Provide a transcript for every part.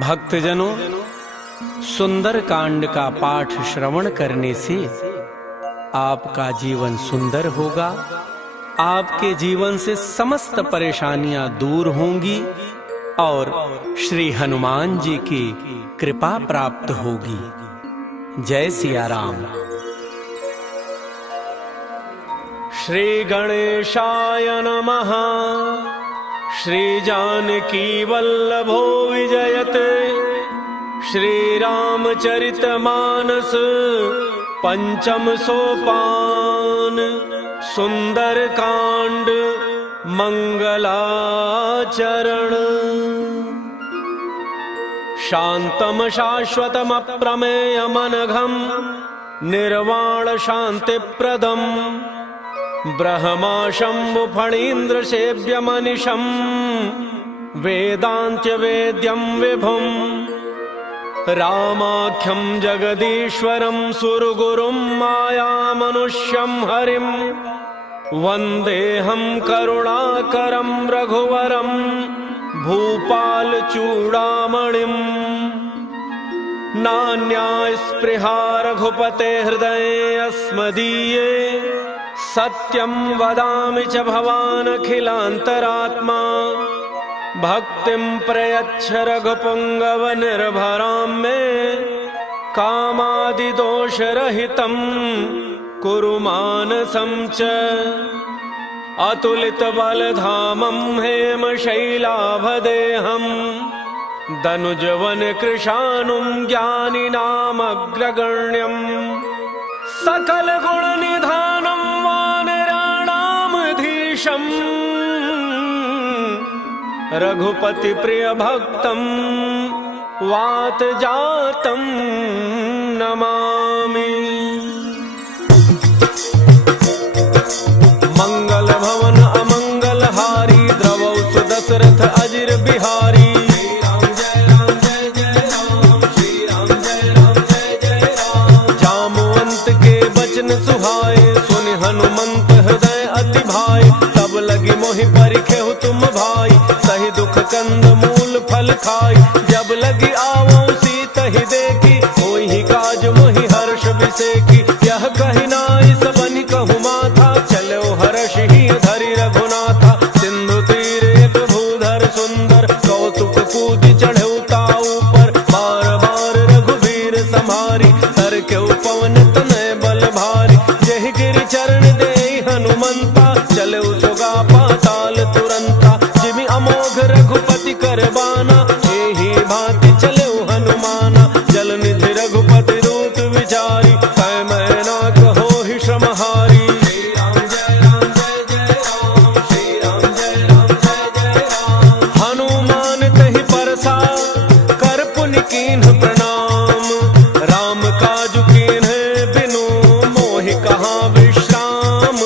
भक्तजनों, सुंदर कांड का पाठ श्रवण करने से आपका जीवन सुंदर होगा। आपके जीवन से समस्त परेशानियां दूर होंगी और श्री हनुमान जी की कृपा प्राप्त होगी। जय सिया राम। श्री गणेशाय नमः। श्री जानकी वल्लभो विजयते। श्री रामचरितमानस पंचम सोपान। सुंदर कांड मंगलाचरण। शांतम शाश्वतम अप्रमेयमनघम निर्वाण शांतिप्रदम ब्रह्मा शंभु फणीन्द्र सेव्यमनिशं वेदांत्य वेद्यं विभुं रामाख्यं जगदीश्वरं सुरगुरुं मायामनुष्यं हरिं वन्देऽहं करुणाकरं रघुवरं भूपालचूडामणिं। नान्या स्पृहा रघुपते हृदये अस्मदीये सत्यं वदामि च भवानखिलान्तरात्मा। भक्तिं प्रयच्छ रघुपुङ्गव निर्भरां मे कामादिदोषरहितं कुरु मानसं च। अतुलितबलधामं हेमशैलाभदेहं दनुजवनकृशानुं ज्ञानिनामग्रगण्यं सकलगुणनिधानं वानराणामधीशं रघुपति प्रिय भक्तं वातजातं नमामि। मंगल भवन अमंगलहारी द्रवौ सुदशरथ अजिर बिहारी। सुहाए सुनि हनुमंत हृदय अति भाई। तब लगी मोहि परिखेहु तुम भाई सही दुख कंद मूल फल खाई। जब लगी आवो सीतहि देखी होई ही काज मोहि हर्ष विसेकी। यह कहि नाई सबनि कहु माथा चलो हर्ष ही धरि रघुनाथा। सिंधु तीर एक भूधर सुंदर कौतुक कूदि चढ़ऊ ताऊ पर। बार बार रघुबीर संहारी तर के पवन तनय बल भारी। जहि गिरि चरण देहि हनुमंता चले सुगा पाताल तुरंता। जिमि अमोघ रघुपति करबाना एहि भांति चले हनुमाना। जल निधि रघुपति रूप विचारी कै मैना कहो ही श्रमहारी। श्री राम जय राम जय जय राम। श्री राम जय राम जय जय राम। हनुमान तहि परसा कर पुनि कीन्ह प्रणाम। राम काजु कीन्ह बिनु मोहि कहाँ विश्राम।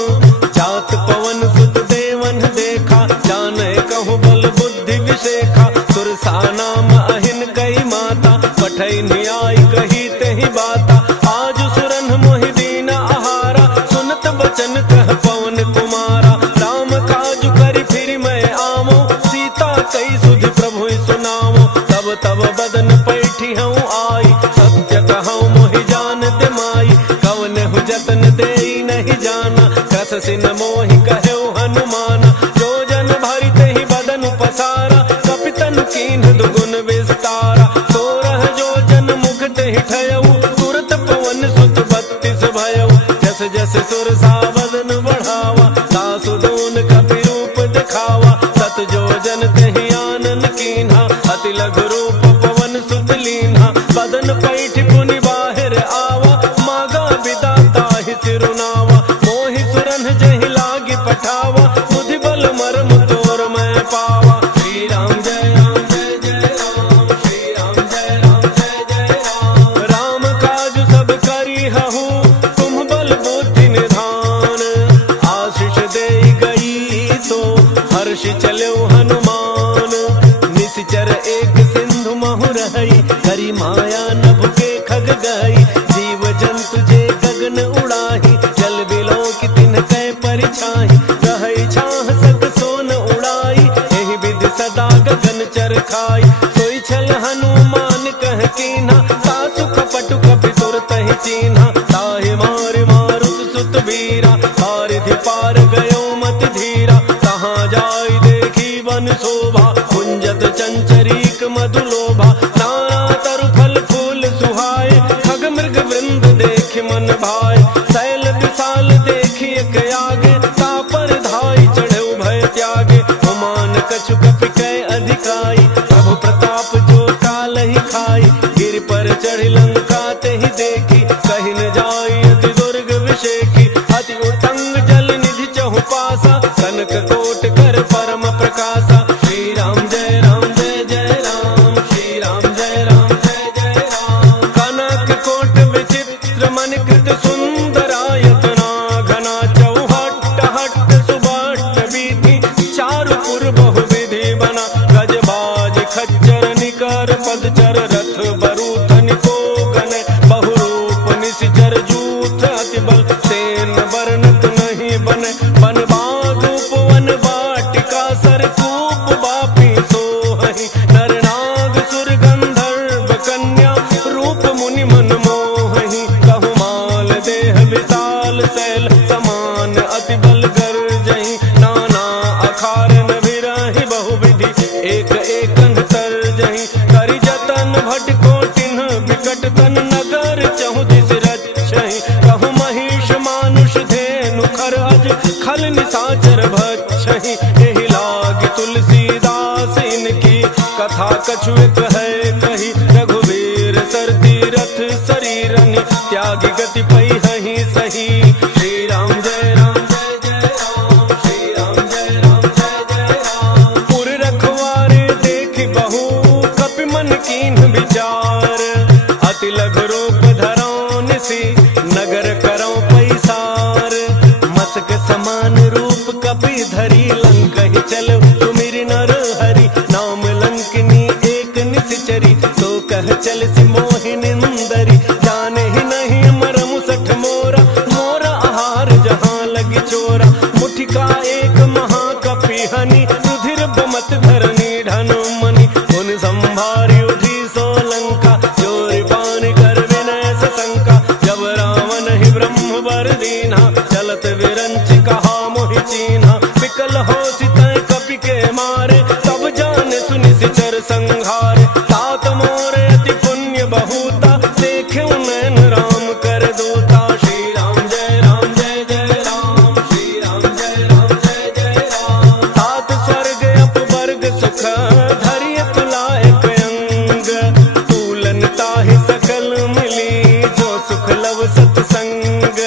जात पवन सुत देवन देखा जाने कहु बल बुद्धि विशेखा। सुरसा नाम अहिन कई माता पठै न्याय कही तेहि बाता। आज सुरन मोहि दीन आहारा सुनत बचन कह पवन कुमारा। राम काजु करि फिर मैं आवो सीता कई सुधि प्रभु सुनावो। तब तब बदन पैठी हूँ आई सत्य कहूँ मोहि जानत माई। कवनहु जतन देई नहीं जाना कस सिन मोहि कहु हनुमाना। जो जन भरि तेहि बदन पसारा कपितनु कीन्ह दुगुन विस्तारा। 16 जो जन मुख तेहि ठयऊ तुरत पवन सुत 32 भयऊ। जस जस सुरसा बदन बढ़ावा सासु दून कपि रूप दिखावा। सत जो जन तेहि आनन कीन्हा अति लघु रूप पवन सुत लीन्हा। बदन पैठ पुनि बाहिर आवा मागा विदाता ही सिरुनावा। मोहि सुरन जहि लागी पठावा बुद्धि बल मर्म तोर मैं पावा। श्री राम जय राम जय जय राम। श्री राम जय राम जय जय राम। राम काज सब करी हहु तुम बल बुद्धि निधान। आशीष देई गई सो हर्ष चलो हनुमान। निश्चर एक सिंधु महु रही करी माया नभ के खग गई। जीव जंतु जे गगन उड़ाही जल बिलो की तिन कै परिछाही। रहे खाई। सोई छल हनुमान कह कीन्हा, सासु कपटु कपि तुरत ही चीन्हा। ताहि मारि मारुत सुत वीरा, हारिधि पार गयो मति धीरा। कहाँ जाई देखी वन शोभा, कुंजत चंचरीक मधुलोभा। नाना तरु फल फूल सुहाए, खग मृग वृंद देख मन भाए। शैल विशाल देखी एक आगे, तापर धाई चढ़े भय त्यागे। हुमान कछु कपि कै अधिकाई, प्रभु प्रताप जो काल ही खाई। गिर पर चढ़ी लंका ते ही देखी, कहीं न जाई अति दुर्ग विषेखी। अति उतंग जल निधि चहु पासा, कनक कोट कर परम प्रकाशा। श्री राम जय राम जय जय राम, श्री राम जय राम जय जय राम। कनक कोट विचित्र मन कृत सुंदरायतना, घना चौहट्ट हट्ट सुबट्ट वीथि। चारु पुर बहु विधि बना, गजबाज खच्चर निकर पदचर। रथ बरूथ निको गन, बहुरूप निशिचर जूथ। अति बल सेन वर्णत नहीं बने, बन बाग उपवन वाटिका। सरकूप बापी सोहहि, नर नाग सुर गंधर्व कन्या। रूप मुनि मन मोहहि, कहु माल देह विशाल शैल समान। अति बल गर्जहि, नाना अखारन विरहि बहुविधि। एक एकन तरजहि, करि जतन भट कोटिन विकट तन। नगर चहु दिस रक्षहि, कहु महिष मानुष धेनु खर अज। खल निशाचर भक्षहि, एहि लागी तुलसीदास इनकी। कथा कछु एक है कही, रघुवीर सर तीरथ शरीरनि। त्यागी गति पैहि सही, श्री राम जय राम जय जय राम, श्री राम जय राम जय जय राम। पुर रखवारे देखि बहु, कपि मन कीन्ह विचार। अति लघु रूप धरौ निसि, नगर करौ पैसार। मसक समान रूप कपि धरी, लंकहि चल सुमिरि नर हरि। नाम लंकिनी एक निशिचरी, सो कह चल सि मोहि निंदरी। जाने ही नहीं मरमु सठ मोरा, मोरा आहार जहाँ लगी चोरा। मुठिका एक महाकपि हनि, रुधिर बमत धरनी ढन मनि। उन संभारी उठी सो लंका, चोरी पान कर विनय सशंका। जब रावण ही ब्रह्म वर दीन्हा, चलत विरंच कहा मोहि चीन्हा। विकल होसि तै कपि के मारे, तब जाने सुनि सिचर संहारे। तात मोरे अति पुण्य बहुता, देखे नैन राम कर दूता। श्री राम जय राम जय जय राम, श्री राम जय राम जय जय राम। तात स्वर्ग अपवर्ग सुख, धरि तुलायक अंग। तूलन ताहि सकल मिली, जो सुख लव सतसंग।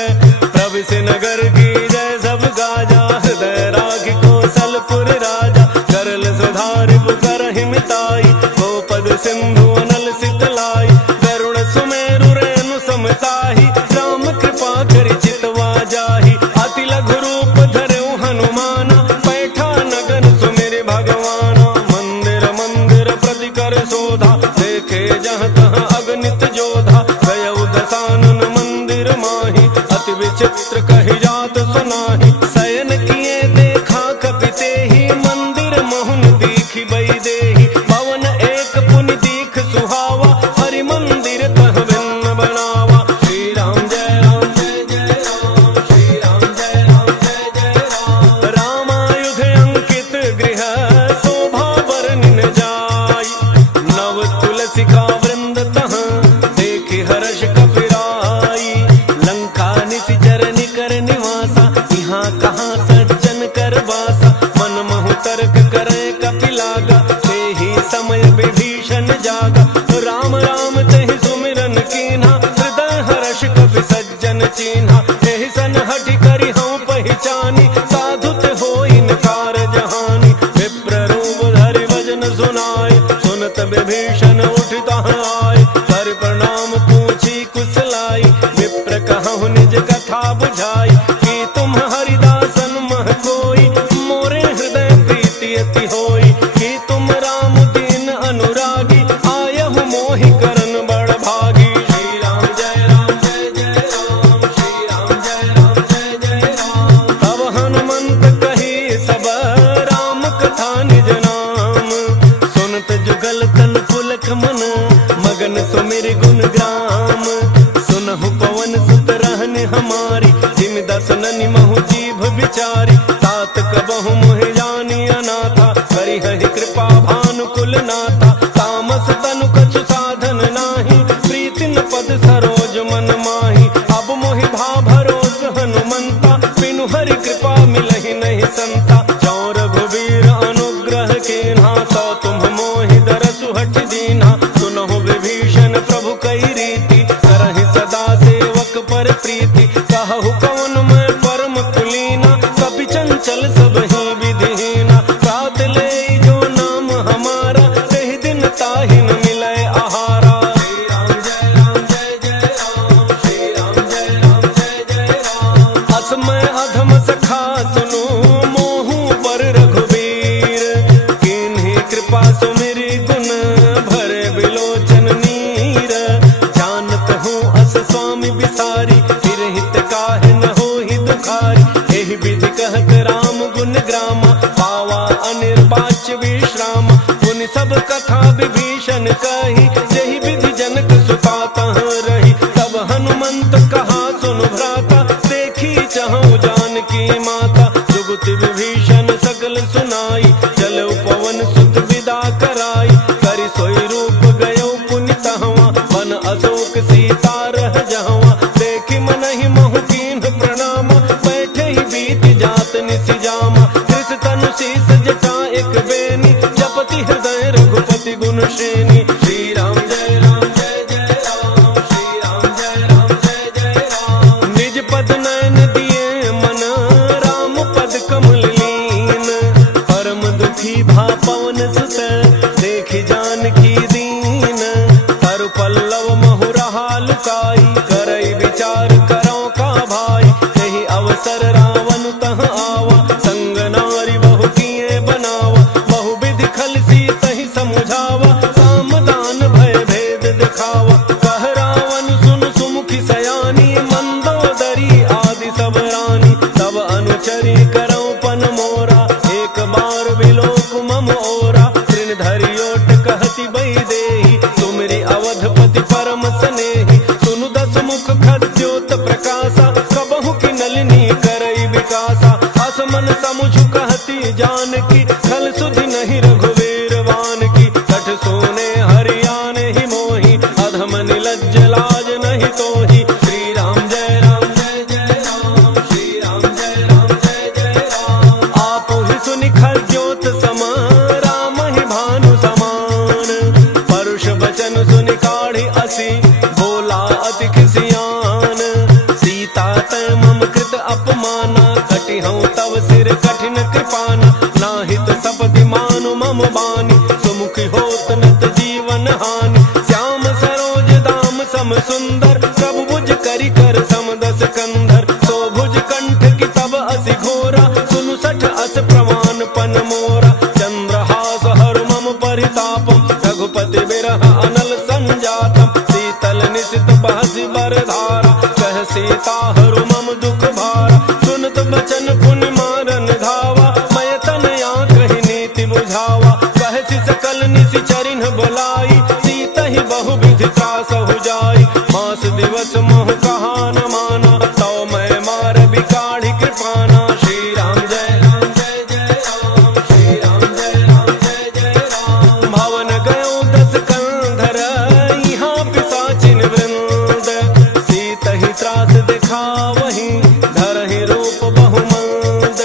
प्रविश नगर की जय सब गाजा, हृदय राग कौशलपुर राजा। करल सुधारि करहि मिताई, गोपद सिंधु अनल सितलाई। गरुड़ सुमेरु रेणु समताहि, राम कृपा करि चितवा जाहि। अति लघु रूप धरऊ हनुमाना, पैठा नगर सुमिरि भगवाना। मंदिर मंदिर प्रति कर शोधा, देखे जहाँ तहाँ अगणित जोधा। गयउ दसानन मंदिर माहि, अति विचित्र कहि जात सुनाहि। शयन किए देखा कपि तेहि, मंदिर मोहन दीखि बई देहि। भवन एक पुनि दीख सुहावा, हरि मंदिर तह भिन्न बनावा। श्री राम जय राम जय जय राम, श्री राम जय राम जय जय राम। रामायुध अंकित गृह, शोभा बरनिन जाई। नव तुलसिका वृंद तह, देखि हर्ष कपिराई। लंका निशिचर निकर निवासा, यहाँ कहाँ सज्जन कर बासा। मन महु तर्क करे कपि लागा, तेहि समय विभीषण जागा। राम राम तेहि सुमिरन कीन्हा, हृदय हर्ष कपि सज्जन चीन्हा। एहि सन हठि करि हऊँ पहिचानी, साधुत होई नकार जहानी। विप्र रूप धरि भजन सुनाए, सुनत विभीषण उठ तहाँ आए। कर प्रणाम पूछी कुशलाई, विप्र कहु निज कथा बुझाई। कि तुम हरिदासन मह कोई, मोरे हृदय प्रीति अति होई। कि तुम राम दीन अनुरागी, आयहु मोहि करन बड़ भागी। श्री राम जय राम जय जय राम, श्री राम जय राम जय जय राम। तब हनुमंत मिलहि नहीं संता। जो रघुवीर अनुग्रह कीन्हा, तो तुम मोहि दरसु हठ दीन्हा। सुनहु विभीषण प्रभु कई रीति, करहि सदा सेवक पर प्रीति। कहु कवन मैं परम कुलीना, कपि चंचल सब ही विधिहीना। प्रात ले जो नाम हमारा, कही दिन ताहि न मिलै आहारा। श्री राम जय राम जय जय राम, श्री राम जय राम जय जय राम। असमय अधम सखा सुनो, मोहु पर रघुवीर। किन्हीं कृपा सुमिरि गुण, भरे बिलोचन नीर। जानत हूँ अस स्वामी बिसारी, फिर हित काहे न होहि दुखारी। एहि विधि कहत राम गुण ग्रामा, पावा अनिर्वाच्य विश्राम। पुनि सब कथा विभीषण कही, जेहि विधि जनक सुता तह रही। तब हनुमंत कहा सुनु भ्राता, देखी चहु जानकी माता। जुगति विभीषण सकल सुनाई, चलऊ पवन सुत विदा कराई। करि सोई रूप गयो पुनि तहवा, वन अशोक सीता रह जहवा। देखि मनहि महु कीन्ह प्रणाम, बैठे ही बीत जात निसि जामा। कृष तनु शीस जटा एक बेनी, जपति हृदय रघुपति गुण श्रेणी। श्री राम जय राम जय जय राम, श्री राम जय राम जय जय राम। निज पद नयन दिए मन, राम पद कमल लीन। परम दुखी भा पवन सुत, देखि जानकी दीन। तरु पल्लव महु रहा लुकाई, करई विचार करो का भाई। यही अवसर रावण तह आवा, संग नारी बहु किए बनावा। बहु विधि खल सीतहि समुझावा, सामदान भय भेद दिखावा। कह रावण सुन सुमुखी सयानी, मंदोदरी आदि सब रानी। तब अनुचरी करौ पन मोरा, एक बार बिलोक मम ओरा। तृण धरि ओट कहति बई देहि, तुमरी अवधपति परम स्नेही। सुनु दस मुख खद्योत प्रकाशा, कबहु की नलिनी करई विकासा। असमन समुझ कहती जानकी, खल सुधि नहीं रघुवीर वान की। सठ सोने हरियाने ही मोही, अधम निलज्ज लाज नहीं तोही। श्री राम जय राम जय जय राम, श्री राम जय राम जय जय राम। आपो ही सुनि खद्योत सम, राम ही भानु समान। परुष बचन सुनि काढ़ी असी, बोला अति खिसियान। सीता तै मम कृत अपमाना, कटिहउँ तव सिर कठिन कृपाना। नाहित सपति मानु मम बानी, सुमुखी होत नत जीवन हानि। श्याम सरोज दाम सम सुंदर, प्रभु भुज करि कर सम दस कंधर। तो भुज कंठ की तब असि घोरा, सुनु सठ अस प्रमाण पन मोरा। चंद्रहास हर मम परितापम, रघुपति बिरह अनल संजातम। शीतल निशित बहसि बरधारा, कह सीता हरु मम दुख भारा। सुनत बचन पुनि मारन धावा, मय तनया कहि नीति बुझावा। कहसि सकल निशि चरिन्ह बोलाई, सीतहि बहु विधि त्रासहु जाई। मास दिवस मोह कहा न माना, तौ मैं मार बिकाढ़ी कृपाना। श्री राम जय राम जय जय राम, श्री राम जय राम जय जय राम। भवन गयो दस कंधर, यहाँ पिशाचिन वृंद। सीतहि त्रास दिखावहि, धरहि रूप बहुमंद।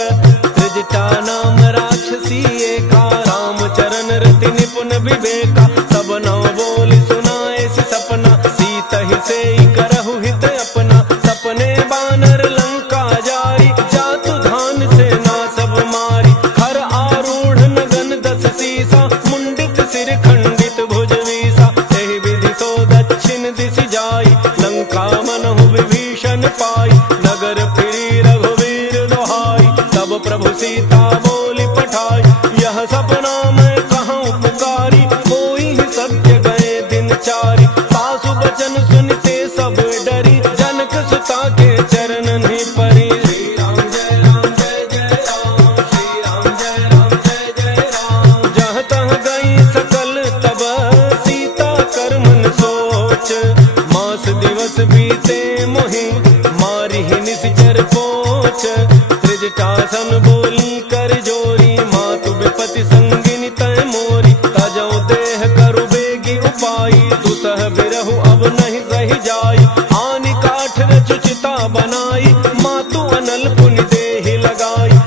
त्रिजटा नाम राक्षसी एका, रामचरण रति निपुण विवेका। सब नव बोली सुनाए सि सपना, सीतहि सेई करहु हित अपना। सपने बानर लंका जारी, जातु धान सेना सब मारी। हर आरूढ़ नगन दस सीसा, मुंडित सिर खंडित भुज वीसा। एहि विधि सो दक्षिण दिशि जाई, लंका मनहु विभीषण पाई। नगर फिरी रघुवीर दोहाई, तब प्रभु सीता बोली पठाई। यह सपना मैं कहूँ पुकारी, कोई ही सत्य गए दिन चारी। सासु बचन सुनते सब डरी, जनक सुता के चरणन ही परी। श्री राम जय राम जय जय राम, श्री राम जय राम जय जय राम। जहाँ तहाँ गई सकल तब, सीता कर मन सोच। मास दिवस बीते मोहि, मारी ही निश्चर पोच। त्रिजटासन बोली कर जोरी, मातु विपति संगिनी तय मोरी। तजौ देह करु बेगी उपाई, दुसह बिरहु अब नहीं सही जाई। आनि काठ रचु चिता बनाई, मातु अनल पुनि देहि लगाई।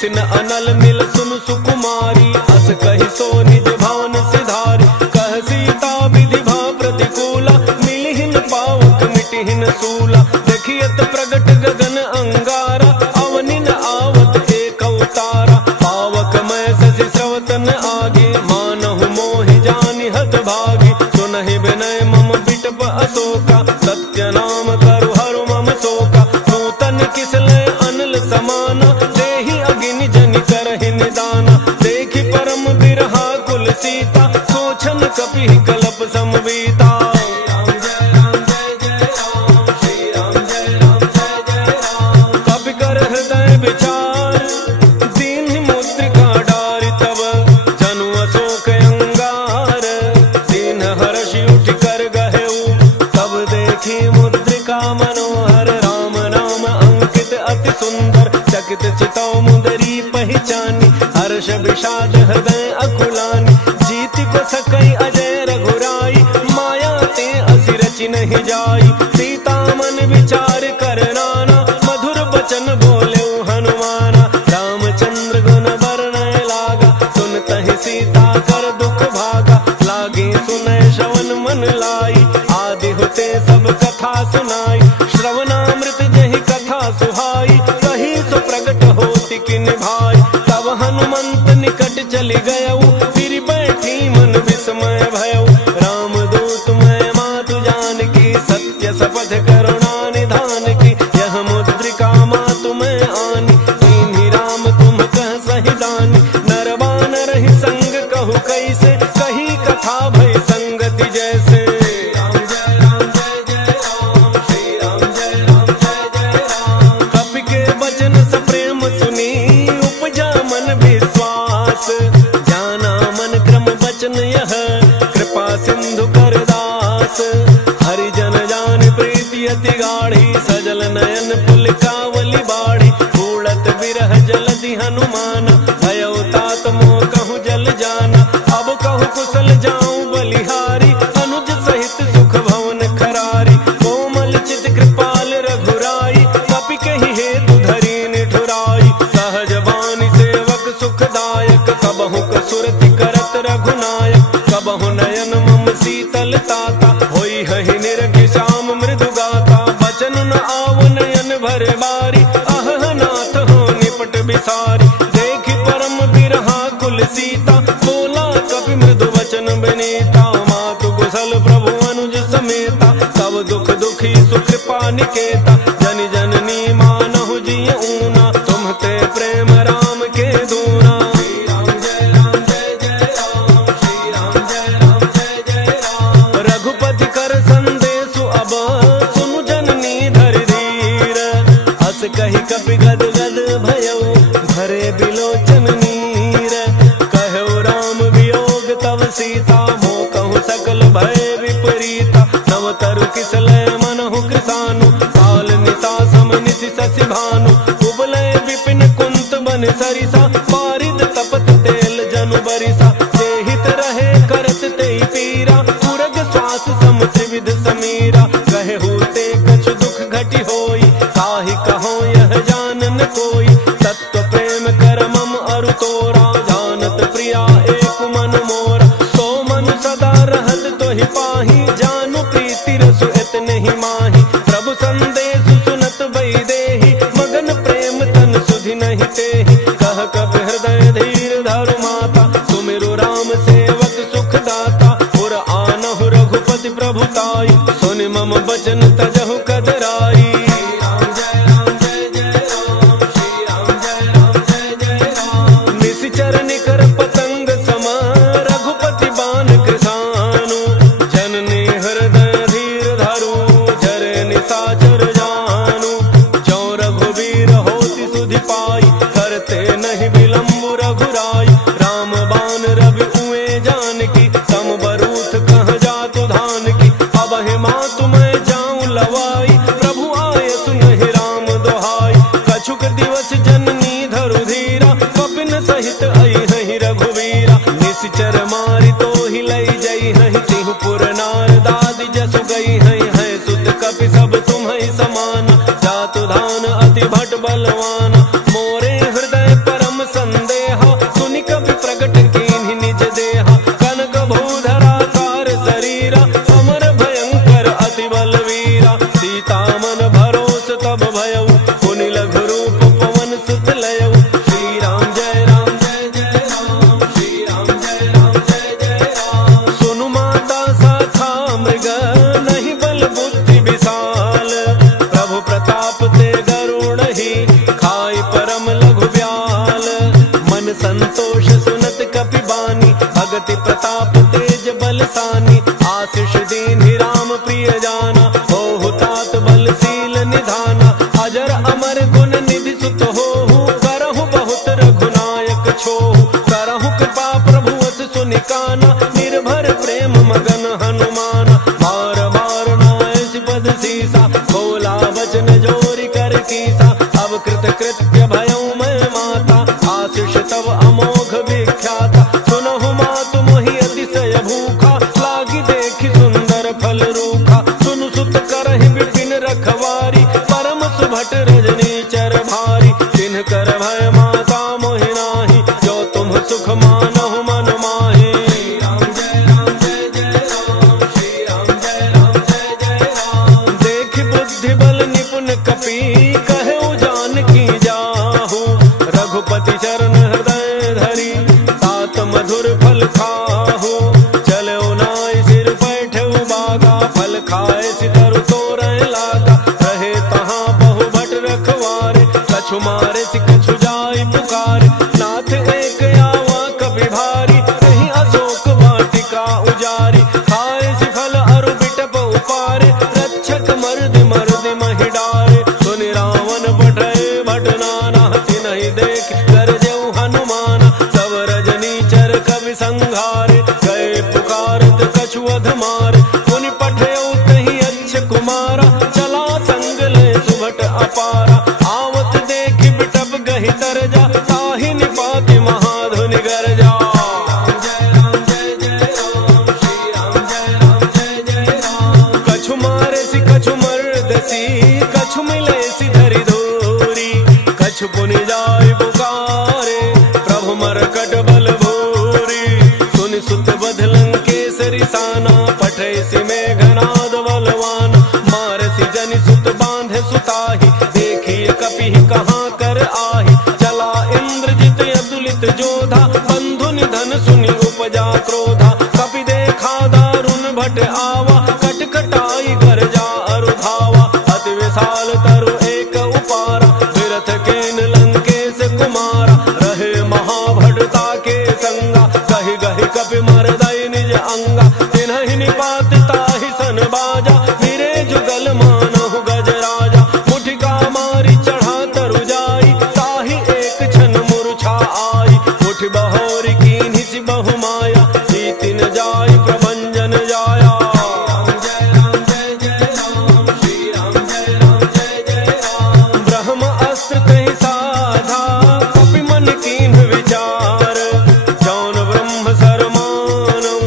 बिसिन अनल मिल सुन सुकुमारी, अस कहि सो निज भावन सिधारी। कह सीता विधि भा प्रतिकूला, मिलिहिन पावक मिटिहिन सूला। देखियत प्रगट गगन अंगारा, अवनिन आवत एक अवतारा। पावक मैं शशि स्रवतन आगे, मानहु मोहि जानि हत भागी। सुनहि विनय मम बिटप अशोका, सत्य नाम तरु हरु मम शोका। नूतन किसलय अनल समाना, देहि अग्नि जनि करहि निदाना। देखि परम बिरहा कुल सीता, सोचन कपि कलप समवीता। कपि कर हृदय विचार, दीन्हि मुद्रिका डारि तब। जनु अशोक अंगार, दीन हर्षि उठि कर गहेउ। तब देखी मुद्रिका मनोहर, राम नाम अंकित अति सुंदर। चकित चितौ मुदरी पहिचानी, हर्ष विषाद हृदय अकुलानी। जीति को सकई अजय रघुराई, माया ते असि रचि नहीं जाई। सीता मन विचार कर नाना, मधुर बचन बोले हनुमाना। रामचंद्र गुण वर्णय लागा, सुनतहि सीता कर दुख भागा। लागे सुनय श्रवण मन लाई, आदि होते सब कथा सुनाई। श्रवणामृत जहि कथा सुहाई, कही सो प्रगट होति किन भाई। तब हनुमंत निकट चली गयऊ, फिर बैठी मन विस्मय भयऊ। राम दूत मैं मातु जानकी, सत्य शपथ करुणा निधान की। यह मुद्रिका मातु मैं आनी, दीन्हि राम तुम कह सहि जानी। नर बानर ही संग कहु कैसे, कही कथा भई संगति जैसे। राम जय राम जय जय राम, श्री राम जय राम जय जय राम। कपि के वचन सप्रेम सुनी, उपजा मन विश्वास। जाना मन क्रम वचन यह, कृपा सिंधु कर दास। हरिजन जान प्रीति अति गाढ़ी, सजल नयन पुलकावली बाढ़ी। उड़त बिरह जलधि हनुमाना, भयउ तात मोह कहूँ जल जाना। अब कहूँ कुशल जाऊं बलिहारी, अनुज सहित सुख भवन खरारी। कोमल चित कृपाल रघुराई, कपि कहि हेतु धरि निठुराई। सहज बानी सेवक सुखदायक, कबहु कसुरति करत रघुनायक। कबहु नयन मम शीतल ताता, होई हहि निरखि श्याम मृदु गाता। बचन न आव नयन भरे बारी, अहह नाथ हो निपट बिसारी। देखि परम बिरहा कुल सीता, बोला कपि मृदु वचन विनीता। मातु कुशल प्रभु अनुज समेता, तब दुख दुखी सुकृपा निकेता। जन जननी मानहु जिय ऊना, तुम्हते प्रेम राम के दूना। श्री राम जय राम जय जय राम, श्री राम जय राम जय जय राम। रघुपति कर संदेशु अब, सुनु जननी धरि धीर। अस कहि कपि गद गद भयउ, भरे बिलोचन नीर। कहु राम वियोग तव सीता, मोह कहूँ सकल भय विपरीता। नव तरु किसलय मनहु कृसानु, काल निशा सम निशि शशि भानु। उबलय विपिन कुंत बन सरिसा, बारिद तपत तेल जनु बरिसा। जेहित रहे करत तेहि पीरा, उरग श्वास सम त्रिविध समीरा। कहे होते कछु दुख घटि होई, काहि कहो यह जानन कोई। तत्व प्रेम कर मम अरु तोरा, जानत प्रिया एक मन मोरा। सो मन सदा रहत तोहि पाही, जानु प्रीति रसु इतने ही माही। प्रभु संदेशु सुनत बई देहि, मगन प्रेम तन सुधि नहीं तेहि। कह कपि हृदय धीर धरु माता, सुमिरु राम सेवक सुख दाता। पुर आनहु रघुपति प्रभुताई, सुनि मम बचन तजहु कदराई। राम जय राम जय जय राम, श्री राम जय राम जय जय राम। निशिचर निकर पतंग सम, रघुपति बान कृसानु। जननी निर्भर प्रेम मगन हनुमान। बार बार नायस पद सीसा, बोला वचन जोरी कर कीसा। अब कृत कृत्य भयऊ मैं माता, आशीष तब अमोघ विख्याता। सुनहु मातु मोहि अतिशय भूखा, लागी देखि सुंदर फल रूखा। सुनु सुत करहि विपिन रखवारी, परम सुभट रजनी चर भारी। तिन्ह कर भय माता मोहि नाही, जो तुम सुख मानहु मन माहि। राम जय राम जय जय राम, श्री राम जय राम जय जय राम। देखि बुद्धि बल निपुण कपि, कहु जानकी जाहु। रघुपति चरण हृदय धरि, तात मधुर फल खाहु। चलऊ नाइ सिर बैठऊ बागा, फल खाए सितरु तोरय लागा। रहे तहाँ बहु भट रखवारे, कछु मारे सि कछु जाय पुकारे। नाथ एक आवा कपि भारी, नहीं अशोक वाटिका उजारी। खाए सि फल अरु बिटप उपारे, रक्षक मर्द मर्द महि डारे। सुनि रावण पठय भट नाना, तिन्हि देख गरजऊ हनुमाना। सब रजनी चर कवि संघारे, गए पुकारत कछु अध मारे। पुनि पठयऊ तहि अच्छ कुमारा, चला संग ले सुभट अपारा। आवत देखि बिटप गहि तरजा, ताहि निपाति महाधुनि गरजा। राम जय राम जय जय राम, श्री राम जय राम जय जय राम। कछु मारे सि कछु मर्दसी, कछु मिले सि धरि धूरी। कछु पुनि जाय पुकारे, प्रभु मरकट बल भूरी। सुनि सुत बध लंकेसरि साना, पठै सि मेघनाद बलवान। मारसि जनि सुत बांधे सुताहि, देखिए कपिहि कहाँ कर आहि। चला इंद्रजित अतुलित जोधा, बंधु निधन सुनि उपजा क्रोधा। कपि देखा दारुण भट आवा, कटकटाई गरजा अरु धावा। अति विशाल तरु एक उपारा, विरथ केन लंकेश कुमारा। रहे महाभटता के संगा, कहि गहि कपि मरदय निज अंगा। तिन्हि निपात ताहि सन बाजा, फिरे जुगल मानहु गजराजा। मुठिका मारी चढ़ा तरु जाई, ताहि एक क्षण मूर्छा आई। उठ बहोरी कीन्हि सि बहु माया, जीति न जाय प्रभंजन जाया। राम जय राम जय जय राम, श्री राम जय राम जय जय राम। ब्रह्म अस्त्र तहि साधा, कपि मन कीन्ह विचार। जौन ब्रह्म सर मानऊ,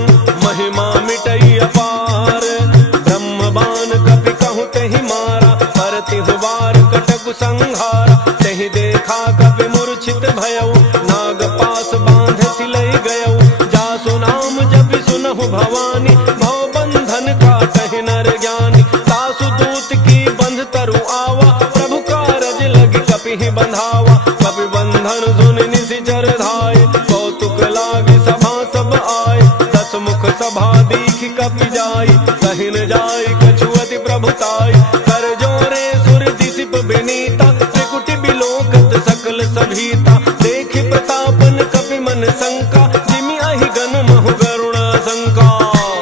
महिमा मिटई अपार। ब्रह्म बाण कपि कहूँ तहि मारा, परतिहु बार कटकु संहारा। तहि देखा कपि मूर्छित भयऊ, नाग पास बांध सिलई गयऊ। जासु नाम जपि सुनहु भवानी, भव बंधन काटहि नर ज्ञानी। तासु दूत की बंध तरु आवा, प्रभु कारज लगी कपिहि बंधावा। कपि बंधन सुनि निशिचर धाय, कौतुक लागी सभा सब आय। दस मुख सभा दीखि कपि जाई, कहि न जाय कछु अति प्रभुताई। कर जोरे सुर दिसिप विनीता, त्रिकुटि बिलोकत सकल सभीता। देखि प्रतापन कपि मन शंका, जिमि अहि गन महु करुणा शंका।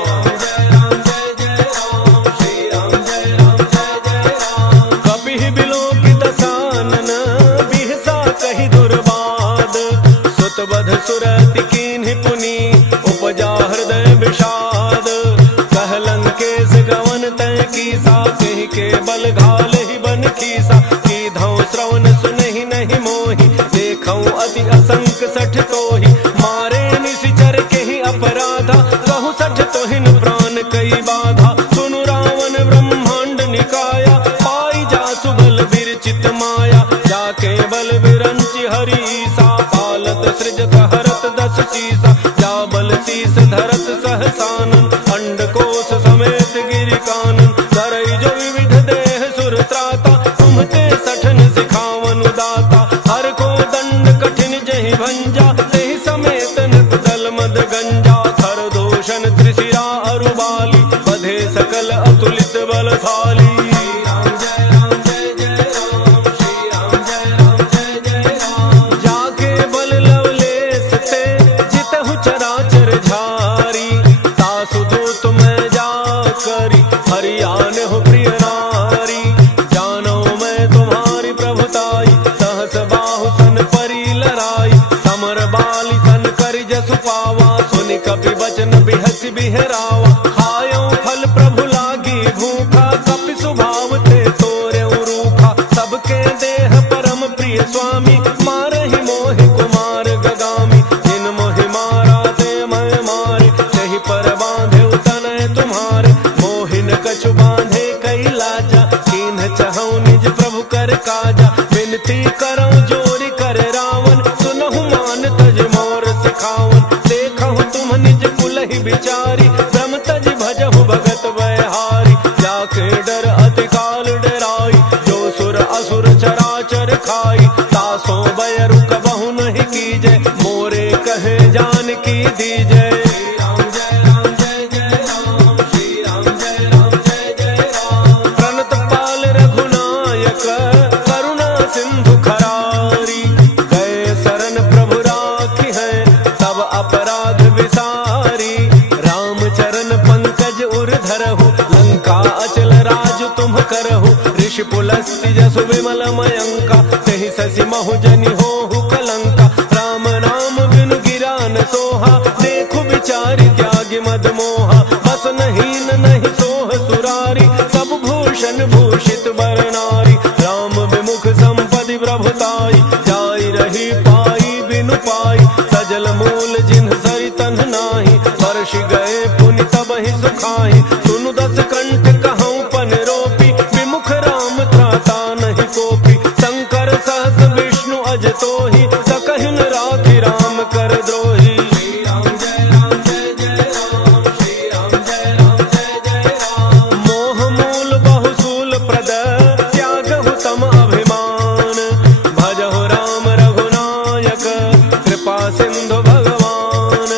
राम जय राम जय जय राम, श्री राम जय राम जय जय राम। कपिहि बिलोकि दसानन, बिहसा कहि दुर्बाद। सुत बध सुरति कीन्हि पुनि, उपजा हृदय विषाद। कह लंकेश गवन तय कीसा, कहि के बल घालहि बन खीसा। कीधौ श्रवण सुनहि नहीं मोहि, देखौ अति असंक सठ तोहि। मारे निशिचर केहि अपराधा, कहु सठ तोहिन प्राण कई बाधा। सुनु रावण ब्रह्मांड निकाया, पाई जासु बल विरचित माया। जाके बल विरंचि हरीसा, पालत सृजत हरत दस शीसा। जा बल शीस धरत सहसानन, अंडकोश समेत गिरि कानन। धरई जो विविध देह सुर त्राता, तुम्हते सठन सिखावन दाता। हर को दंड कठिन जहि भंजा, तेहि समेत नृप दल मद गंजा। खर दोषण त्रिशिरा अरु बाली, बधे सकल अतुलित बलशाली। राम जय राम जय जय राम, श्री राम जय राम जय जय राम। जाके बल लवलेस ते, जितहु चराचर झारी। तासु बिहसी बिहरावा खायो फल प्रभु लागी भूखा कपि स्वभाव ते तोरे रूखा सबके देह परम प्रिय स्वामी मारहि मोहि कुमार गगामी जिन मोहि मारा ते मैं मारे तहि पर बांधे तनय तुम्हारे मोहिन कछु बांधे कई लाजा कीन्ह चहु निज प्रभु कर काजा विनती करऊं जोरी कर रावण सुनहु मान तज मोर सिखावन देखहु तुम निज कुलहि बिचारी ब्रह्म तज भजहु भगत वैहारी जाके डर अति काल डराई जो सुर असुर चराचर खाई तासो बैरु कबहु नहीं कीजय मोरे कहे जान की दीजय प्रणत पाल रघुनायक करुणा सिंधु खरारी गए शरण प्रभु राखी है तब अपराध विसारी रामचरण पंकज उर धरहु लंका अचल राज तुम करहु ऋषि पुलस्त्य जसु विमल मयंका तहि शशि महु जनि होहु कलंका राम नाम बिनु गिरा न सोहा देखु विचारि त्यागी मद मोहा बस नहीं नहीं सोह सुरारी सब भूषण भूषित बर नारी राम विमुख संपदि प्रभुताई जाई रही पाई बिनु पाई सजल मूल जिन्ह सरि तन्ह नाही वर्ष गए पुनि तबहि सुखाहि सुनु दस कंठ कहूँ पन रोपी विमुख राम त्राता नहीं कोपी शंकर सहस विष्णु अज तोहि सकहिन राखि राम कर द्रोही मोह मूल बहुसूल प्रद त्यागहु तम अभिमान भजहु राम रघुनायक कृपा सिंधु भगवान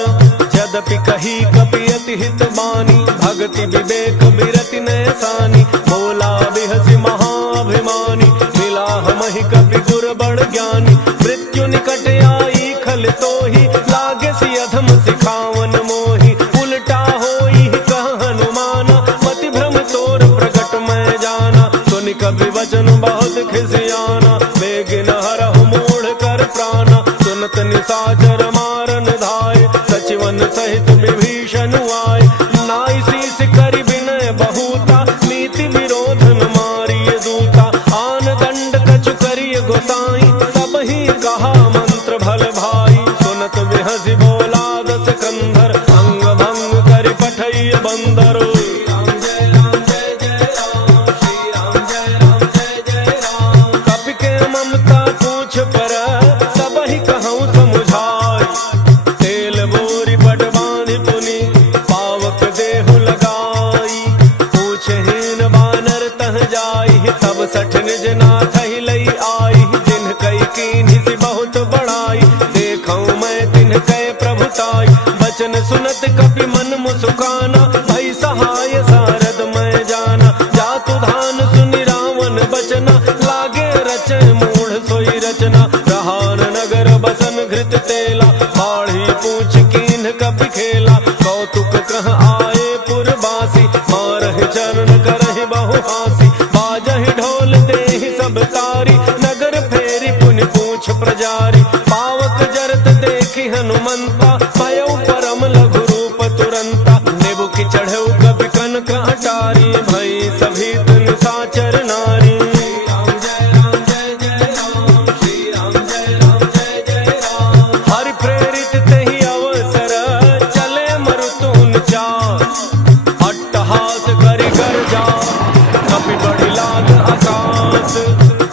यद्यपि कही कपि अति हित बानी भक्ति विवेक बिरति नैसानी बोला बिहसी महाभिमानी मिला हमहि कपि गुर बड़ ज्ञानी मृत्यु निकट आई खल तोहि लागे सि अधम सिखावन मोहि उल्टा होई कह हनुमाना मति भ्रम तोर प्रगट मैं जाना सुनि कपि वचन बहुत खिसियाना बेगिन हरहु मूढ़ कर प्राणा सुनत निशाचर मारन धाय सचिवन सहित विभीषण आए नाई शीस करि विनय बहुता नीति विरोधन मारिय दूता आन दंड कछु करिय गोसाई सब ही कहा मंत्र भल भाई सुनत बिहसी बोला दस कंधर अंग भंग करि पठैय बंदर कपि के ममता पूछ पर सब ही कहूँ समुझाई तेल बोरी पट बांधि पुनि पावक देहु लगाई पूछहीन बानर तह जाई तब सठ निज नाथ ही लई आई जिन कई कीन्हि सि बहुत बड़ाई देखऊँ मैं तिन्ह कय प्रभुताई बचन सुनत कपि मन मुसुकाना भई सहाय सारद मैं जाना जातु धान सुनि रावण बचना लागे रचे मूढ़ सोई रचना प्रहार नगर बसन घृत तेला बाढ़ी पूछ कीन्ह कपि खेला कौतुक कह आए पुरबासी मारहि चरण करहि बहु हासी बाजहि ढोल देहि सब तारी नगर फेरी पुनि पूछ प्रजारी पावक जरत देखि हनुमंता भयउ परम लघु रूप तुरंता नेबु की चढ़ऊ कपि कनक अटारी भई सभी तुन साचर नारी हरि प्रेरित तेहि अवसर चले मरुतुन चार अट्टहास करि गर्जा कपि बढ़ि लाग आकाश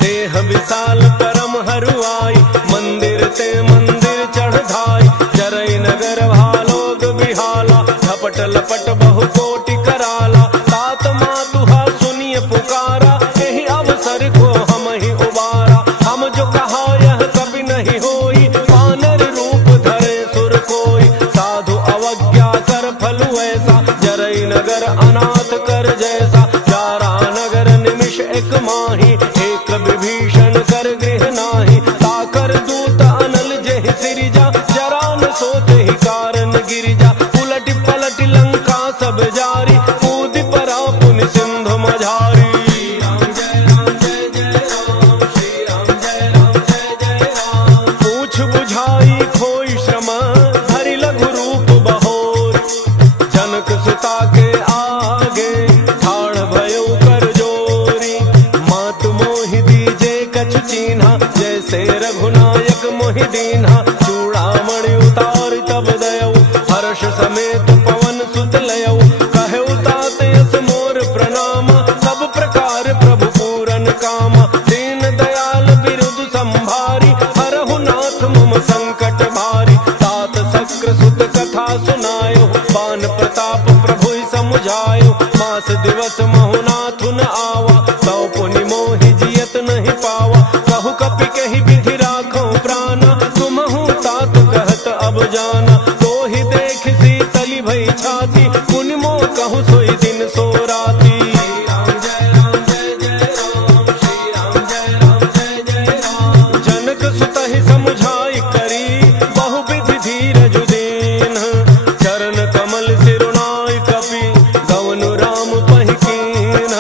देह विशाल परम हरुआई मंदिर ते मंदिर चढ़ धाई जरई नगर भालोग बिहाला झपट लपट बहु कोटि कराला तात मातुहा सुनिय पुकारा एहि अवसर को हम ही उबारा हम जो कहा यह कभी नहीं होई वानर रूप धरे सुर कोई साधु अवज्ञा कर फल ऐसा जरई नगर अनाथ कर जैसा जारा नगर निमिष एक माही एक विभीषण कर गृह नाही ताकर दूत अनल जेहि सिरिजा जरा न सोते ही कारण गिरिजा उलट पलट लंका सब जारी कूद परा पुनि सिंधु मझारी पूछ बुझाई खोई श्रम हरि लघु रूप बहोर प्रभु ही समुझायो, मास दिवस महुनाथ न आवा, तौ पुनि मोहि जियत नहीं पावा। कहु कपि कहि विधि राखो प्राणा, तुमहु तात कहत अब जाना। तो ही देख शीतली भई छाती, पुनि मोह कहु सोई दिन सो राती। जनक सुत ही समुझाई करी, बहु विधि धीरज दीन। चरण कमल सिरुनाई कपि, गवनु राम पहि कीन।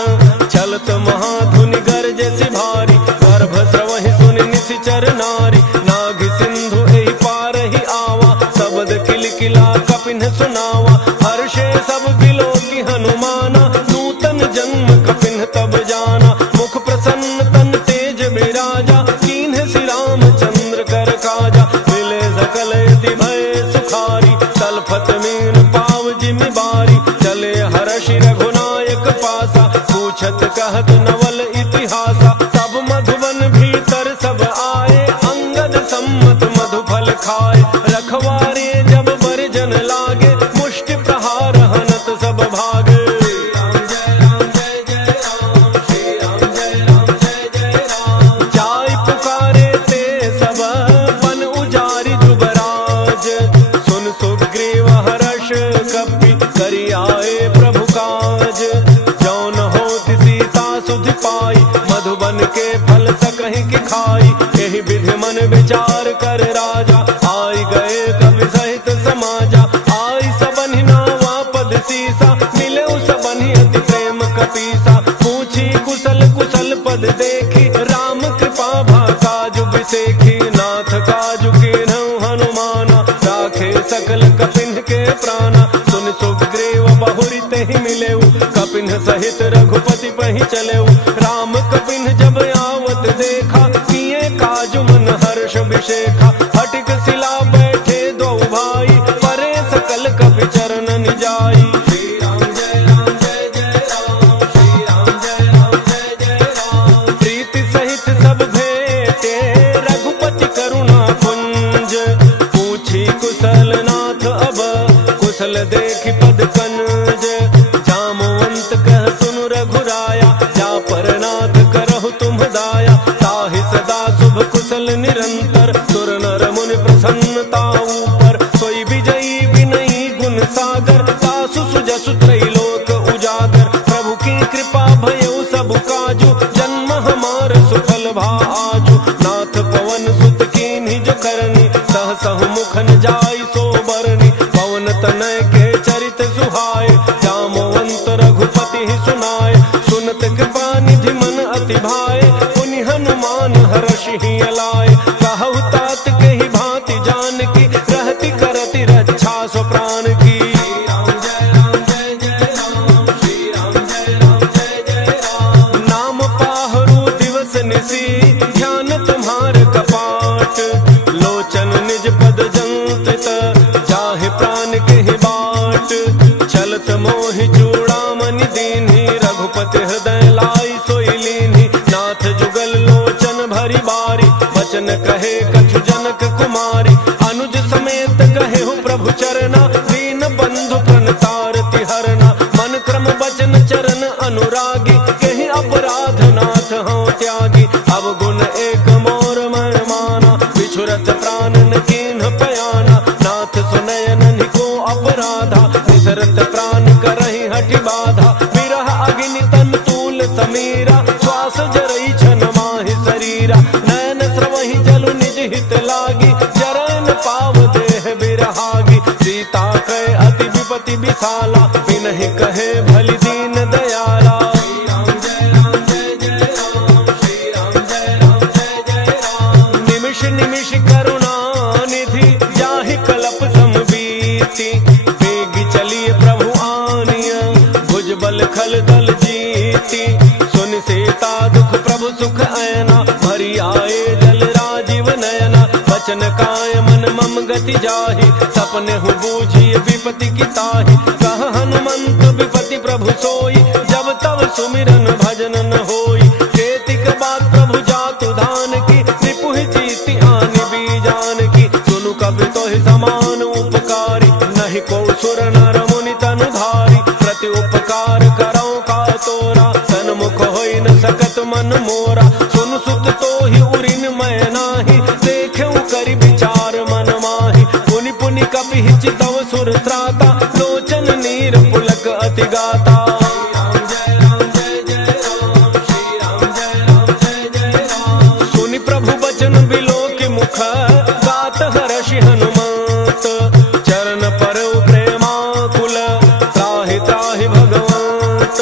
चलत महाधुनि गरजे सि भारी, गर्भ स्रवहि सुनि निशिचर नारी। नाग सिंधु एहि पार ही आवा, शब्द किलकिला कपिन सुनावा। हर्षे सब बिलो की हनुमाना, नूतन जन्म कपिन तब जाना। मुख प्रसन्न तन तेज बिराजा, कीन्ह श्री रामचंद्र कर काजा। मिले सकल यति भय सुखारी, तलफत मीन पाव जिमि बारी। चले हर्षि रघुनायक पासा, पूछत कहत नवल इतिहासा। तब मधुबन भीतर सब आए, अंगद सम्मत मधुफल खाए। रखवारे जब बरजन लागे, मुष्टि प्रहार हनत सब भागे। जाय पुकारे ते सब, बन उजारि जुबराज। सुन सुग्रीव हर्ष कपि, करि आए प्रभु काज। जौन होत सीता सुधि पाई, मधुबन के फल सकहि की खाई। एहि विधि मन विचार कर राजा, आई गए कवि सहित समाजा। आई सबनि नावा पद सीसा, मिले सबनि अति प्रेम कपीसा। पूछी कुशल कुशल पद देखी, राम कृपा भा काजु बिसेखी। नाथ काजु कीन्हु हनुमाना, राखे सकल कपिन के प्राणा। सुन सुग्रीव बहुरि तेहि मिलेउ, कपिन सहित रघुपति पहि चलेउ। राम कपिन जब आवत देखा, किए काजु मन हर्ष विशेखा। हटिक सिला बैठे दो भाई, परे सकल कपि चरण निजाई। श्री राम जय राम जय जय राम, श्री राम जय राम जय जय राम। प्रीति सहित सब भेटे, रघुपति करुणा पुंज। पूछी कुशल नाथ अब, कुशल देखि पद कनज। जामवंत कह सुनु रघुराया, जा पर नाथ करहु तुम दाया। ताहि सदा शुभ कुशल निरंतर, सुर नर मुनि प्रसन्नता ऊपर। सोई विजयी विनयी गुण सागर, तासु सुजसु त्रैलोक उजागर। प्रभु की कृपा भयउ सब काजु, जन्म हमार सुफल भा आजु। नाथ पवन सुत कीन्हि जो करनी, सहसहु मुख न जाई सो बरनी। पवन तनय के चरित सुहाए, जामवंत रघुपति ही सुनाए। सुनत कृपा निधि मन अति भाए, पुनि हनुमान हर्षि ही अलाए। कहु तात कहि भांति जानकी, रहति करति रक्षा सो प्राण की। श्री राम जय राम जय जय राम, श्री राम जय राम जय जय राम। नाम पाहरु दिवस निसी, ध्यान तुम्हार कपाट। लोचन निज पद जंत्रित, जाहि प्राण केहि बाट। चलत मोहि चूड़ामणि दीन्हि, रघुपति हृदय लाई सोई लीन्हि। नाथ जुगल लोचन भरी बारी, बचन कहे कछु जनक कुमारी। अनुज समेत कहेहु प्रभु चरना, दीन बंधु प्रणतारति हरना। मन क्रम बचन चरण अनुरागी, कहि अपराध नाथ हौं त्यागी। अवगुण एक मोर मन माना, बिछुरत प्राण न कीन्ह पयाना। नाथ सुनय ननि को अपराधा, निसरत प्राण करहि हठि बाधा। विरह अग्नि तन तूल समीरा, श्वास जरई छन माहि शरीरा। नयन स्रवहि जलु निज हित लागी, जरन पाव देह बिरहागी। सीता कहे अति विपति विशाला, बिनहि कहे भलि दीन दयाला। श्री राम जय राम जय जय राम, श्री राम जय राम जय जय राम। निमिष निमिष करुणा निधि, जाहि कलप समबीति। बेगी चलिए प्रभु आनिया, भुज बल खल दल जीती। सुन सीता दुख प्रभु सुख ऐना, भरी आए जल राजीव नयना। बचन काय मन मम गति जाहि, सपने हु बूझिए विपति की ताहि। कह हनुमंत विपति प्रभु सोई, जब तब सुमिरन भजन न होई। केतिक बात प्रभु जातु धान की, रिपु जीति आनि बीजान की। सुनु कवि तो ही समान उपकारी, नहीं को सुर नर मुनि तनु धार। रघुपति गाता। सुनि प्रभु बचन बिलो के मुख गात हर्षि हनुमत। चरण पर प्रेमाकुल त्राहि त्राहि भगवंत।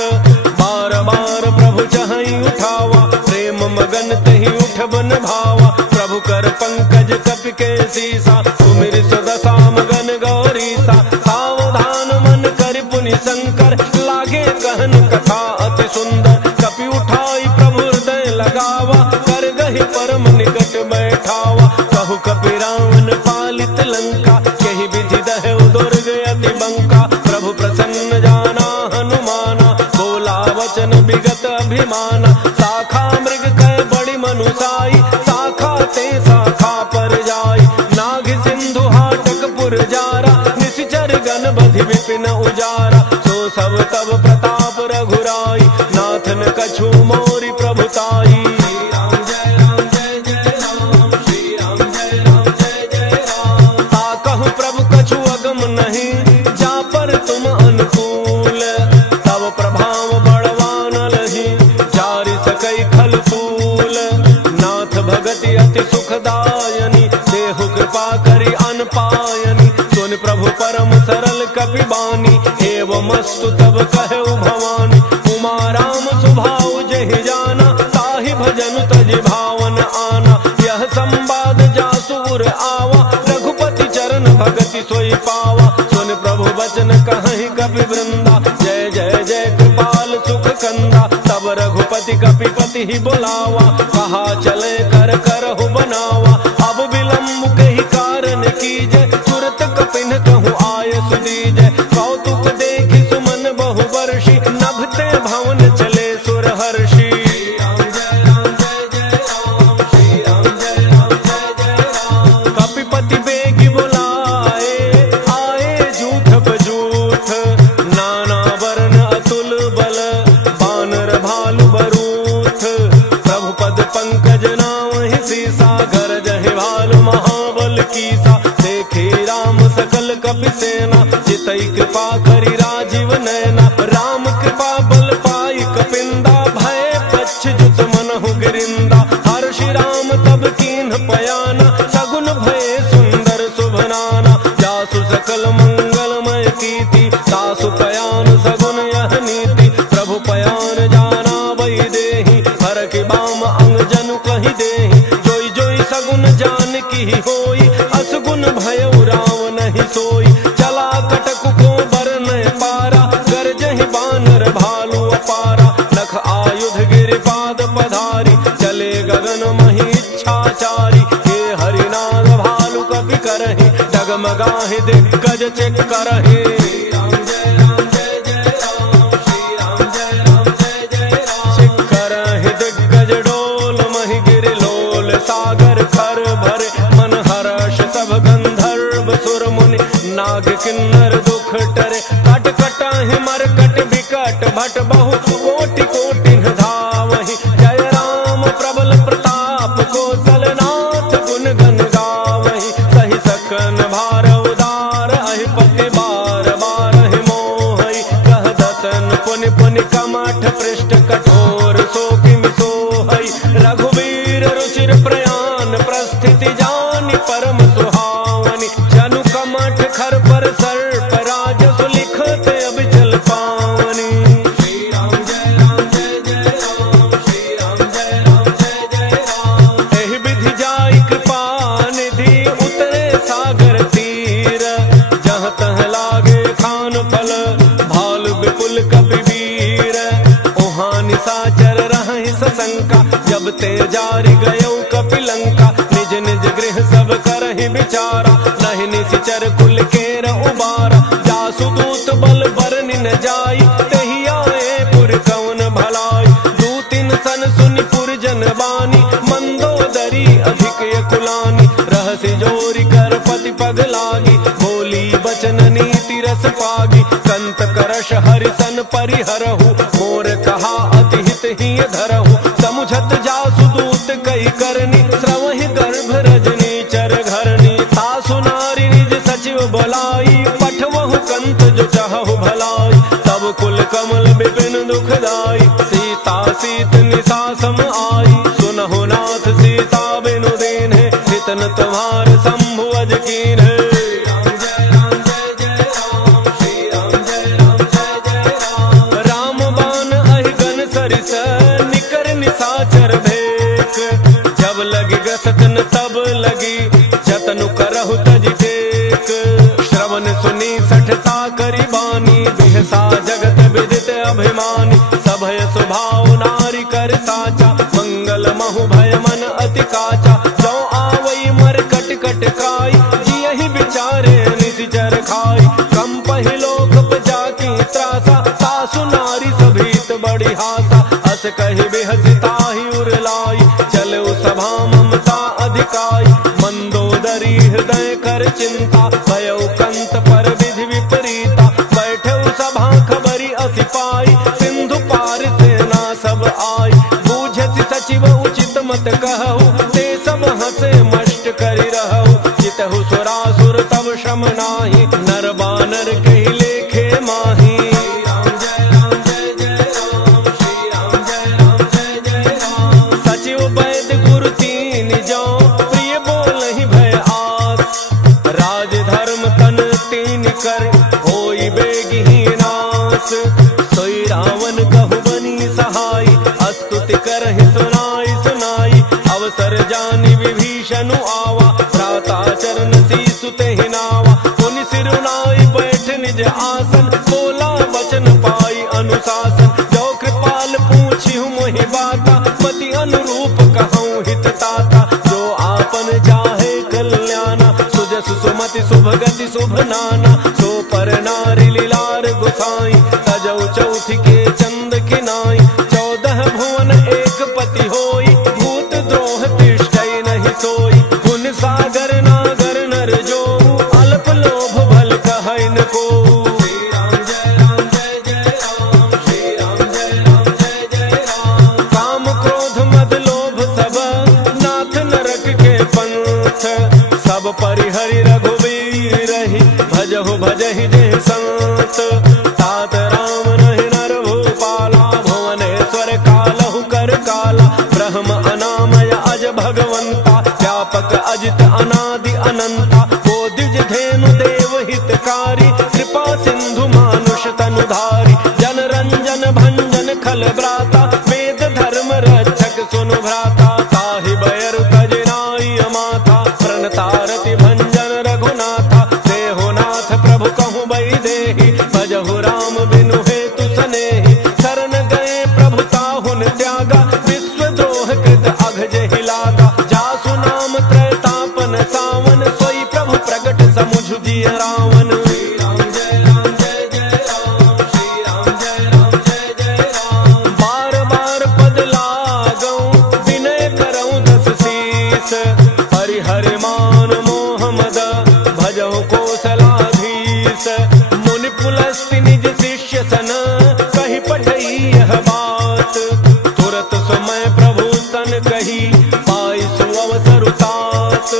बार बार प्रभु चहई उठावा प्रेम मगन तहि उठ बन भावा। प्रभु कर पंकज कपि के सीसा सुमिर सुदशा मगन गौरीसा। सावधान मन कर पुनि शंकर लागे कहन कथा अति सुंदर। कपि उठाई प्रभु हृदय लगावा कर गहि परम निकट बैठावा। कहु कपि रावण पालित लंका केहि विधि दहु दुर्ग अति बंका। प्रभु प्रसन्न जाना हनुमाना बोला वचन विगत अभिमाना। शाखा मृग कह बड़ी मनुसाई शाखा ते शाखा पर जाई। नाग सिंधु हाटक पुर जारा निशिचर गण बधि विपिन उजारा। सो सब तब प्रताप रघुराई नाथन कछु मोरि प्रभुताई। ताकहु प्रभु कछु अगम नहीं जा पर तुम अनुकूल। तब प्रभाव बड़वान लही जारि सकई खल फूल। नाथ भगति अति सुखदायनी देहु कृपा करि अन पायनी। सुन प्रभु परम सरल कपि बानी एवं अस्तु तब कहु भवानी। उमा राम सुभाव जहि जाना ताहि भजन तजि भावन आना। यह संवाद जासुर आवा रघुपति चरण भगति सोई पावा। सुन प्रभु बचन कहहि कपि वृंदा जय जय जय कृपाल सुख कंदा। तब रघुपति कपि पति ही बुलावा कहा चले कर करहु बनावा। अब विलम्ब कही कारण कीजय तुरत कपिन कहूँ आय सुदीजय। कौतुक देखि सुमन बहु वर्षि नभते भवन चले सुर हर्षि। कपिपति बेगी बुलाए आए जूठ बजूठ। नाना वर्ण अतुल बल बानर भालु बरूठ। प्रभु पद पंकज नामहि सीसा घर जहि भालु महाबल कीसा। देखे राम सकल कपि सेना चितई कृपा करि राजीव नैना। राम कृपा बल पाई कपिंदा भय पच्छ जुत मनहु गिरिंदा। हर्षि राम तब कीन्ह पयाना सगुन भय सुंदर शुभनाना। जासु सकल मंगलमय कीर्ति तासु पयान सगुन यह नीति। प्रभु पयान जाना वही देहि हर के बाम अंग जनु कहि देहि। जोई जोई सगुन जान की होई असगुन भयउ राम नहीं सोई। चला कटक को बरन पारा गरजहि बानर भालु अपारा। लख आयुध गिरिपाद पधारी चले गगन मही इच्छाचारी। हे हरिनाग भालु कपि करहि डगमगाहि दिग्गज चेक करहि। करहि दिग्गज डोल महि गिरि लोल सागर खर भरे। मन हर्ष सब गंधर्व सुर मुनि नाग किन्नर दुख टरे। कट कटाहि मरकट विकट भट बहु कोटि कोटि धावहि। जय राम प्रबल प्रताप कौशल नाथ गुण गन गावहि। सहि सकन भार उदार अहिपति बार बार मोहि। कह दसन पुनि पुनि कमठ पृष्ठ कठोर सोकिमि सोहै। रघुवीर रुचिर प्रयान प्रस्थिति जानि परम सुहावनि। जनु कमठ खर पर सर्प राज सुलिखत अबिचल पावनी। श्री राम जय जय राम श्री राम जय जय राम। एहि विधि जाई कृपा निधि उतरे सागर तीर। जहाँ तह लागे खान फल भालु विपुल कपि वीर। ओहाँ निशाचर रहहि सशंका जब ते जारि गयौ कपि लंका। निज निज गृह सब करहि विचारा नहीं निशिचर कुल केर उबारा। जासु दूत बल बरनि न जाई तेहि आए पुर कौन भलाई। दूतिन सन सुनि पुर जन बानी मंदोदरी अधिक कुलानी। रहसि जोरि कर पति पग लागी बोली बचन नीति रस पागी। कंत करश हरिसन परिहरहु मोर कहा अति हित ही धरहु। समुझत जासु दूत कई करनी श्रवहि गर्भ रजनी चर घरनी। तासु नारी निज सचिव बोलाई पठवहु कंत जो चाहु भलाई। तब तब कुल कमल विपिन दुखदाई, सीता सीत निशा सम आई। सुनहु नाथ सीता बिनु दीन है, हितन तुम्हार शंभु अज कीन है। राम बाण अहिगन सरिस निकर निशाचर भेक, जब लगी गसतन तब लगी जतनु करहु तज टेक। श्रवण सुनी सठता करी बानी, बिहसा जगत विदित अभिमानी। सभय स्वभाव नारी कर साचा, मंगल महु भय मन अति काचा। जो आवई मर कट कट काई, जियहि विचारे निशिचर खाई। कम पहिलोक जाकी त्रासा, सासु नारी सभीत बड़ी हासा। अस कहि बिहसि ताहि उर लाई, चलऊ सभा ममता अधिकाई। मंदोदरी हृदय कर चिंता, भयउ कंत पर विधि विपरीता। बैठऊ सभा खबरी अति पाई, सिंधु पार सेना सब आई। बूझति सचिव उचित मत कहु, ते सब हंसे मष्ट करि रहु। जितहु सुरासुर तब श्रम नाही, नर बानर कहि लेखे माही। सचिव वैद्य गुरु तीन जौ, प्रिय बोलहि भय आस। राज धर्म तन तीन कर, होई बेगिहि नास। सोई रावण कहु बनी सहाई, स्तुति करहि सुनाई सुनाई। अवसर जानि विभीषण आवा, भ्राता चरण सीसु तेहि नावा। मुनि सिरुनाई बैठ निज आसन, बोला वचन पाई अनुशासन। जो कृपाल पूछिहु मोहि बाता, पति अनुरूप कहूँ हित ताता। जो आपन चाहे कल्याणा, सुजस सुमति शुभ गति शुभ नाना। सो पर नारी लीलार गुसाई, तजौ चौथ के चंद किनाई। 14 भुवन एक पति होई, भूत द्रोह तिष्ठै नहीं सोई। गुण सागर नागर नर जो, अल्प लोभ भल कहै न को। काम क्रोध मद लोभ सब, नाथ नरक के पंथ। सब परिहरि रघुवीर रही, भजहु भजहि जे संत। तात राम रहि नर भूपाला, भुवनेश्वर कालहु कर काला। ब्रह्म अनामय अज भगवंता, व्यापक अजित अनादि अनंता। बोधिज धेनु देव हितकारी, कृपा सिंधु मानुष तनुधारी। जन रंजन भंजन खल ब्राता, वेद धर्म रक्षक सुनु भ्राता। ताहि बयरु तज नाई अमाता, प्रणतारति भंजन रघुनाथा। देहो नाथ प्रभु कहूँ बई देहि, भजहु राम बिनु हेतु सनेहि। शरण गए प्रभु ताहुन त्यागा, विश्वद्रोह कृत अघ जेहि लागा। जासु नाम त्रैतापन सावन, सोई प्रभु प्रगट समुझ जिय रावण। बार बार पद लागऊं, विनय करऊं दस शीस। हरि मान मोह मद, भजहु कौशलाधीश। मुनि पुलस्ति निज शिष्य सन, कहि पठई यह बात। तुरत समय प्रभु सन कही, पाई सुअवसर तात।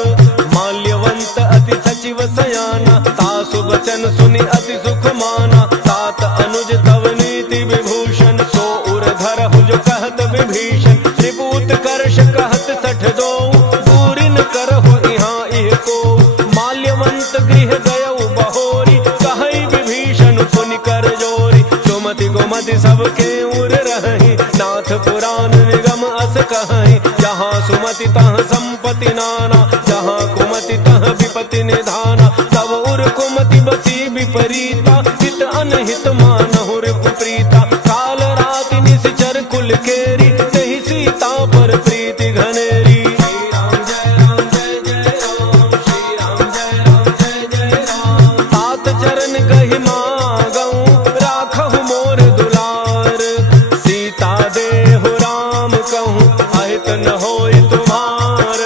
माल्यवंत अति सचिव सयाना, तासु वचन सुनि अति सुख माना। तात अनुज तव नीति विभूषण, सो उर धरहु जो कहत विभीषण। त्रिपूत कर्ष कहत सठ दो, दूरिन करहु इहाँ इह को। माल्यवंत गृह गयउ बहोरी, कहई विभीषण पुनि कर जोरी। सुमति गोमति सबके उर रही, नाथ पुराण निगम अस कहई। जहाँ सुमति तह संपति नाना, जहाँ कुमति तह विपति निधाना। तब उर कुमति बसी विपरीता, हित अनहित मानहु रिपुप्रीता। काल राति निशिचर कुल केरी, तेहि सीता पर प्रीति घनेरी। तात चरण गहि मागऊं, राखहु मोर दुलार। सीता देहु राम कहूँ, अहित न होई तुम्हार।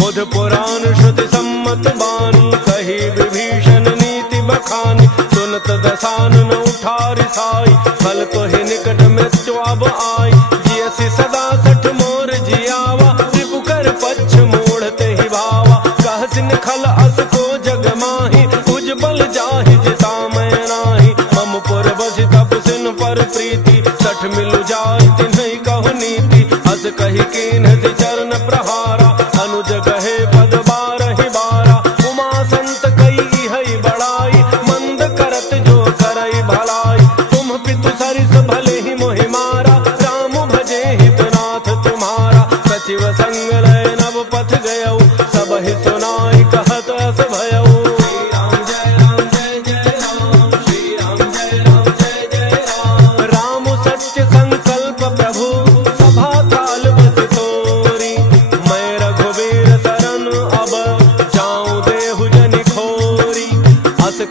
बुध पुराण श्रुति सम्मत बानी, कही विभीषण नीति बखानी। सुनत दसानन उठारि साई, फल तो ही निकट मृत्यु अब आई। जियसि सदा सठ मोर जियावा, रिपु कर पच्छ मोड़ते ही भावा। कहसिन खल अस को जग माही, उजबल जाहि जिता मैं नाही। मम पुर बसि तप सिन मधुर प्रीति, सठ मिलु जाय तिन्हि कहु नीति, हस कहि कीन्ह चरण प्रहारा, अनुज गहे पद बारहि बारा, उमा संत कई हई बड़ाई, मंद करत जो करई भलाई, तुम पितु सरिस भले ही मोहि मारा, राम भजे हितनाथ तुम्हारा, सचिव संग लय नव पथ गयऊ, सब ही सुनाई कहत अस भयऊ।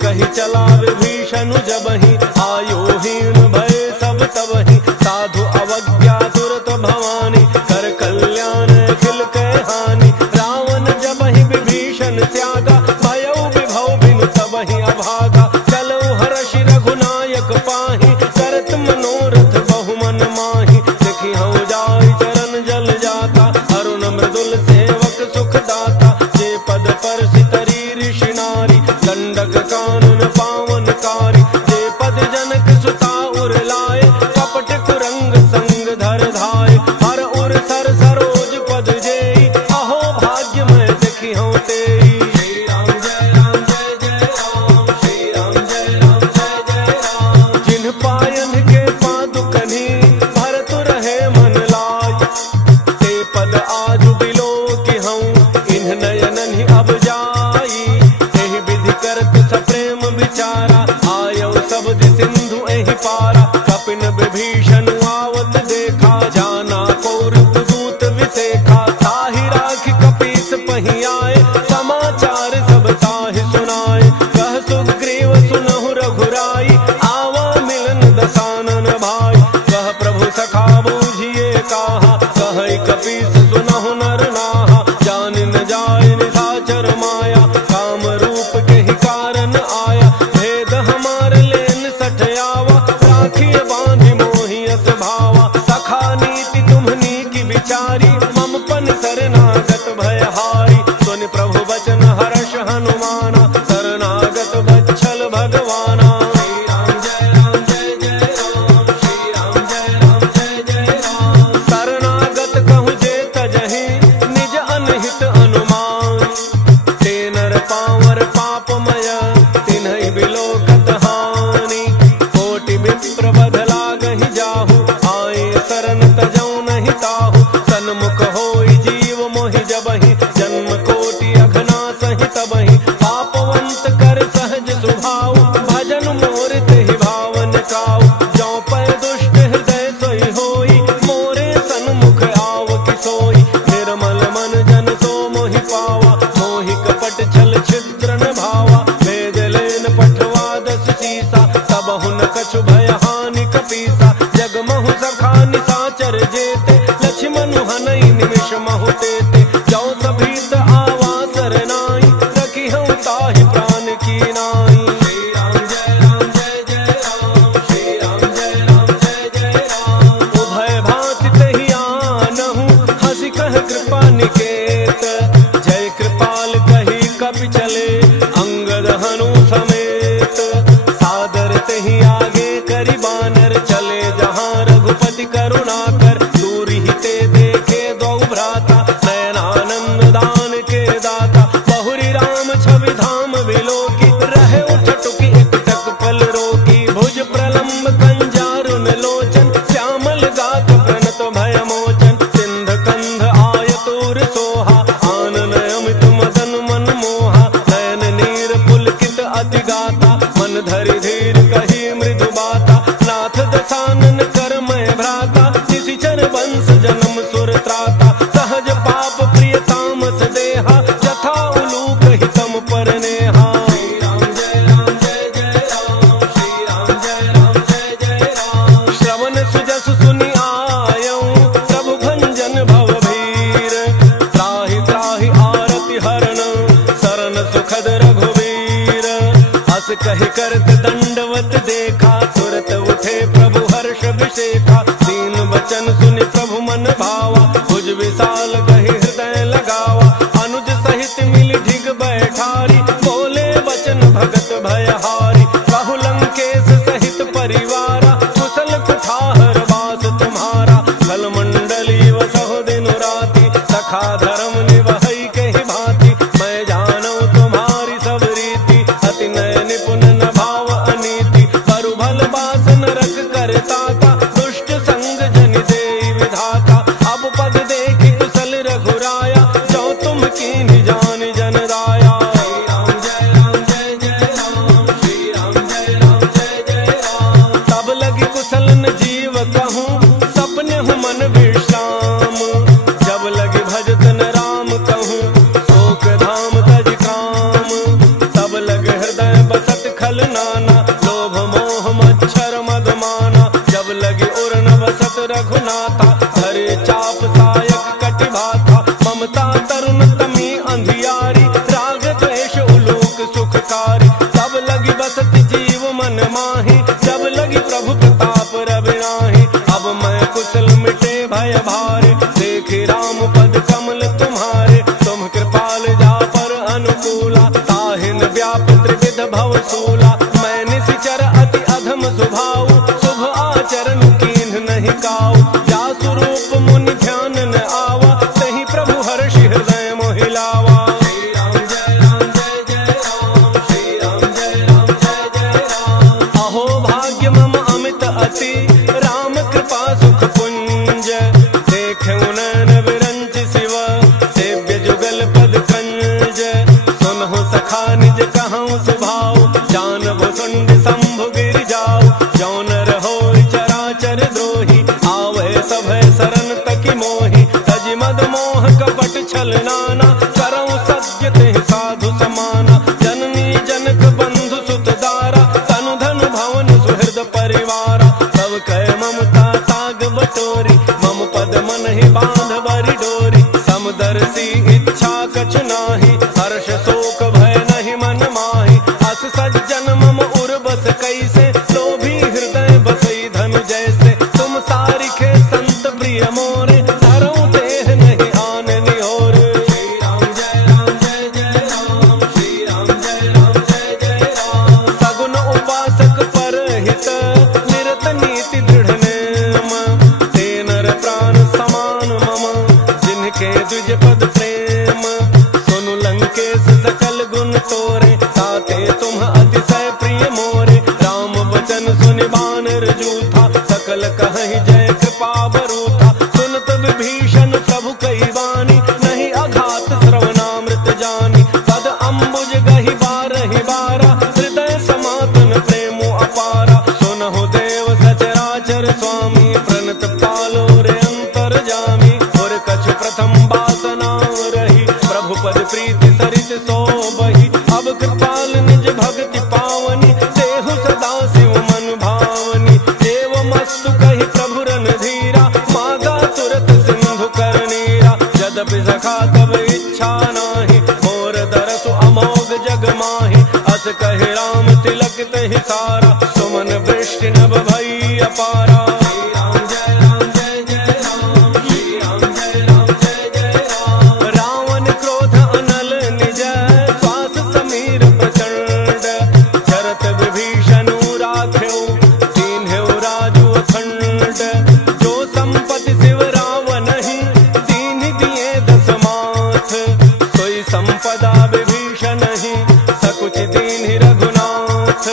कही चला विभीषण जबहि, आयोहीन भय सब तबहि, साधु अवज्ञा दुरत भवानी, कर कल्याण अखिल कै हानि, रावण जबहि विभीषण त्यागा, भयउ विभव बिनु तबहि अभागा, चलऊ हर्षि रघुनायक पाहि, करत मनोरथ बहु मन माहि, देखि हऊ जाय चरण जल जाता, अरुण मृदुल सेवक सुख दाता, जे पद परसि तरी ऋषि नारी, दंडक कानन पावनकारी, जे पद जनक सुता उर लाए, कपट कुरंग संग धर धाय, हर उर सर सरोज पद जेई, अहो भाग्य मैं देखी हूँ तेई। श्री राम जय राम जय जय राम, श्री राम जय राम जय जय राम, जिन पायन के पादुकनि, भरत रहे मन लाय, ते पद आजु बिलो कि हूँ, इन्ह नयनन ही अब जाई, एहि विधि करत सप्रेम विचारा, आयौ शब्द सिंधु एहि पारा, कपिन विभीषण आवत देखा, जाना कौरव दूत विसेखा, ताहि राखि कपीस पहि आए, समाचार सब ताहि सुनाए, कह सुग्रीव सुनहु रघुराई, आवा मिलन दसानन भाई, कह प्रभु सखा बूझिए काहा, कह कपीस सुनहु नर नाहा, जान न जाय निशाचर माया, काम रूप के ही कारण आया, भेद हमार लेन सठ आवा, राखिए बांधि मोहि अस भावा, सखा नीति तुम्हनी की विचारी, मम पन शरणागत भयहारी, सुनि प्रभु बचन हर्ष हनुमाना, शरणागत बच्छल भगवाना। श्री राम जय राम जय जय राम, श्री राम जय राम जय जय राम, शरणागत कहु जे तजहि, निज अनहित अनुमान, ते नर पावर पापमय, तिन्हि बिलोकत हानि, कोटि विप्र बध लागहि जाहु, आए शरण तजौ नहीं ताहु, सन्मुख होई जीव मोहि जबहि, जन्म कोटि अघना सहि तबहि, पापवंत कर सहज सुभाव, भजन मोर तेहि भावन काऊ, जौ पै दुष्ट हृदय सोई होई, मोरे सन्मुख आव कि सोई, निर्मल मन जन सो मोहि पावा, मोहि कपट छल छिद्र न भावा, भेद लेन पठवा दस सीसा, तब हुन कछु भय हानि कपीसा, जगमहु सखा निशाचर जेते, लक्ष्मण हनई निमिष महु तेते, जौ सभीत आवा सरनाई, रखी हूँ ताहि प्राण की नाई। श्री राम जय राम जय जय राम, श्री राम जय राम जय जय राम, उभय भांति तेहि आनहु, हंसि कह कृपा निकेत, जय कृपाल कही कपि चले, अंगद हनु समेत, सादर तेहि आगे करि बानर, चले जहाँ रघुपति करुणा कर, दूर ही ते देखे दो भ्राता, नयनानंद दान के दाता, बहुरी राम छवि धाम विलोकी, रहे उठ टुकी एक टक पल रोकी, भुज प्रलंब कंजारुन लोचन, श्यामल गात प्रणत भय मोचन, सिंध कंध आयतुर सोहा, आनन अमित मदन मन मोहा, नयन नीर पुलकित अति गाता, मन धरि धीर कही मृदु बाता, नाथ दसानन कर मैं भ्राता, निशिचर वंश जन्म सुर त्राता, सहज पाप प्रिय तामस देहा, जथा उलूक हितम पर नेहा। श्री राम जय राम जय जय राम, श्री राम जय राम जय जय राम, श्रवण सुजस सुनि आयऊ, प्रभु भंजन भव भीर, त्राहि त्राहि आरति हरण, शरण सुखद रघुवीर, हस कहि करत दंडवत देखा, तुरत उठे प्रभु हर्ष विशेखा, दीन वचन सुनि प्रभु मन भावा, भुज विशाल कहि हृदय लगावा, अनुज सहित मिल ढिग बैठारी, बोले वचन भगत भयहारी, कहु लंकेश सहित परिवारा, कुशल अति राम कृपा सुख पुंज देखे नैन विरंच शिव सेव्य जुगल पद कंज सुनहु सखा निज कहूँ सुभाव जान भुसुंड शंभु गिर जाओ जौन रहो चराचर द्रोही आवे सभय शरण तकी मोही तज मद मोह कपट छल नाना करऊँ सत्य ते साधु समाना जननी जनक बंधु सुत दारा तनु धन भवन सुहृद परिवारा सब कह ममता ताग बटोरी मम पद मन ही बांध बरी डोरी समदर्शी इच्छा कछ नाही हर्ष शोक भय नहीं मन माही अस सज्जन मम उर बस कैसे लोभी हृदय बसई धन जैसे तुम सारिखे संत प्रिय मोरे धरऊं देह नहीं आन निहोर श्री राम जय जय राम श्री राम जय जय राम सगुन उपासक पर हित निरत नीति दृढ़ नेम ते नर प्राण समान मम जिनके द्विज पद प्रेम सुनु लंकेश सकल गुण तोरे ताते तुम अतिशय प्रिय मोरे राम वचन सुनि बानर जूथा सकल कहि जय कृपा बरूथा सुनत विभीषण प्रभु कई बानी नहीं अघात श्रवणामृत जानी पद अम्बुज गहि बारहि बारा हृदय समातन प्रेमो अपारा सुनहु देव सचराचर स्वामी प्रणत पालो रे अंतर जामी और कछ प्रथम बासना रही प्रभु पद प्रीति सरित सो बही अब कृपाल निज भक्ति पावनी देहु सदा शिव मन भावनी देव मस्तु कही प्रभु रन धीरा मागा तुरत सिंधु कर नीरा यद्यपि सखा तब इच्छा नाही मोर दरसु अमोघ जग माही अस कहे राम तिलक तहि सारा सुमन वृष्टि नभ भई अपारा श्री राम जय जय राम श्री राम जय जय राम रावण क्रोध अनल निज श्वास समीर प्रचंड चरत विभीषण राख्यो दीन्ह्यो राजु अखंड जो संपत्ति शिव रावण ही दीन दिए दस माथ सोई संपदा विभीषण ही सकुच दीन्हि रघुनाथ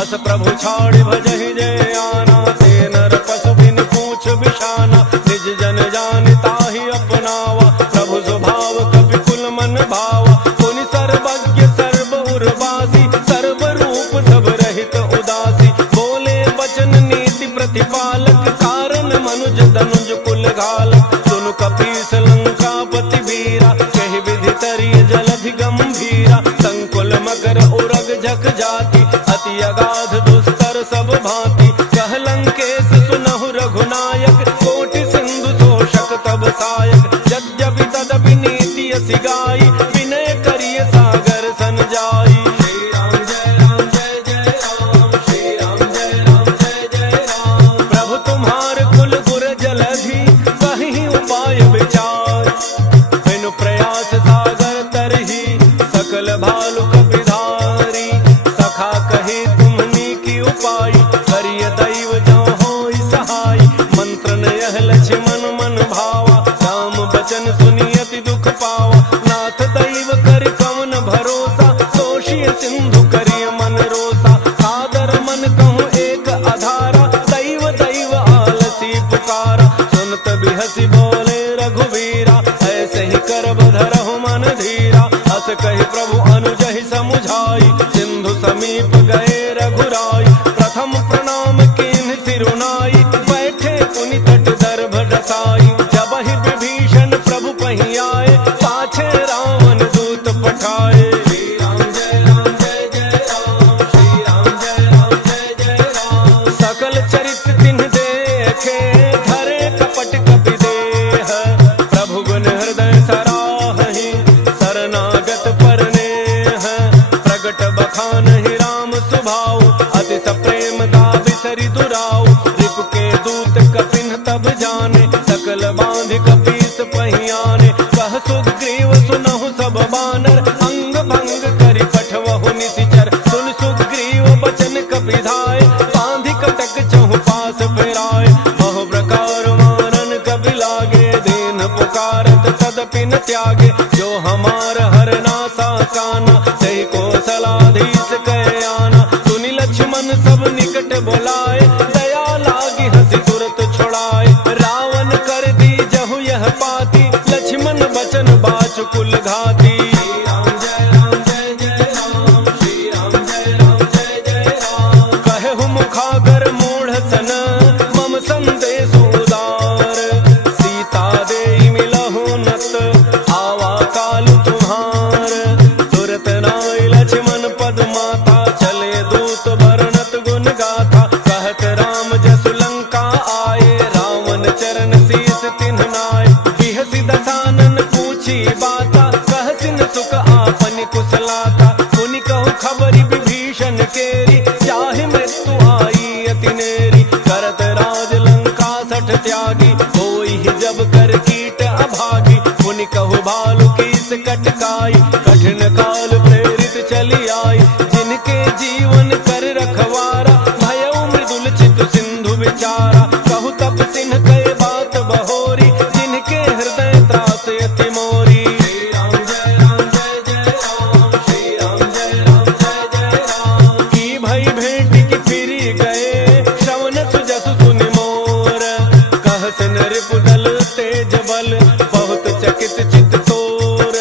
अस प्रभु छाड़ भजहि जय आना ते नर पशु बिन पूछ बिशाना निज जन जान ताहि अपनावा प्रभु स्वभाव कपि कुल मन भावा पुनि सर्वज्ञ सर्व उर्वासी सर्व रूप सब रहित उदासी बोले वचन नीति प्रतिपालक कारण मनुज धनुज कुल घालक सुनु कपीस लंकापति वीरा कहि विधि तरिय जलधि गंभीरा संकुल मकर उरग झक जाति अति अगाध दुस्तर सब भांति कह लंकेश सुनहु रघुनायक कोटि सिंधु तोषक तब सायक यद्यपि तदपि नीति असि गाई विनय करिय सागर सन जाई श्री राम जय राम श्री राम जय राम प्रभु तुम्हार कुल गुर जलधि कहीं उपाय विचार बिनु प्रयास सागर तरही सकल भालु कपिधारी सखा कहे तुम्हनी की उपाय करिय दैव जो होई सहाय मंत्र यह लक्ष्मण मन भावा राम बचन सुनियति दुख पावा नाथ दैव कर कवन भरोसा तोषिय सिंधु करिय मन रोसा सादर मन कहूँ एक आधारा दैव दैव आलसी पुकारा सुनत बिहसी बोले रघुवीरा ऐसे ही कर बधरहु मन धीरा अस कहि प्रभु अनुजहि समुझाई सिंधु समीप गए रघुराई प्रथम प्रणाम कीन्ह सिरुनाई बैठे पुनि तट दर्भ डसाई जब ही विभीषण प्रभु पही आए पाछे रावण दूत पठाए श्री राम जय राम श्री राम जय राम सकल चरित तिन्ह देखे धरे कपट कपि देह प्रभु गुण हृदय सराहि शरणागत परनेह प्रगट बखान ही राम सुभाव अति सप्रेम दावि सरि दुराव रिप के दूत कपिन तब जाने सकल बांध कपीस पहियाने कह सुग्रीव सुनहु सब बानर अंग भंग करि पठवहु निशिचर सुन सुग्रीव बचन कपिधाय बांधि कटक चहु पास फिराय बहु प्रकार मारन कपि लागे दीन पुकारत तदपि न त्यागे जो हमार हर नासा काना तहि कौशलाधीश कह आना सुनि लक्ष्मण सब निकट बोलाए दयाल विचारा। कहु तब सिन्ह कहे बात बहोरी, जिनके हृदय त्रास अति मोरी। श्री राम जय राम जय जय राम, श्री राम जय राम जय जय राम। की भई भेंट की फिरी गए, श्रवण सुजसु सुनि मोर। कह सिन रिपुदल तेज बल, बहुत चकित चित तोर।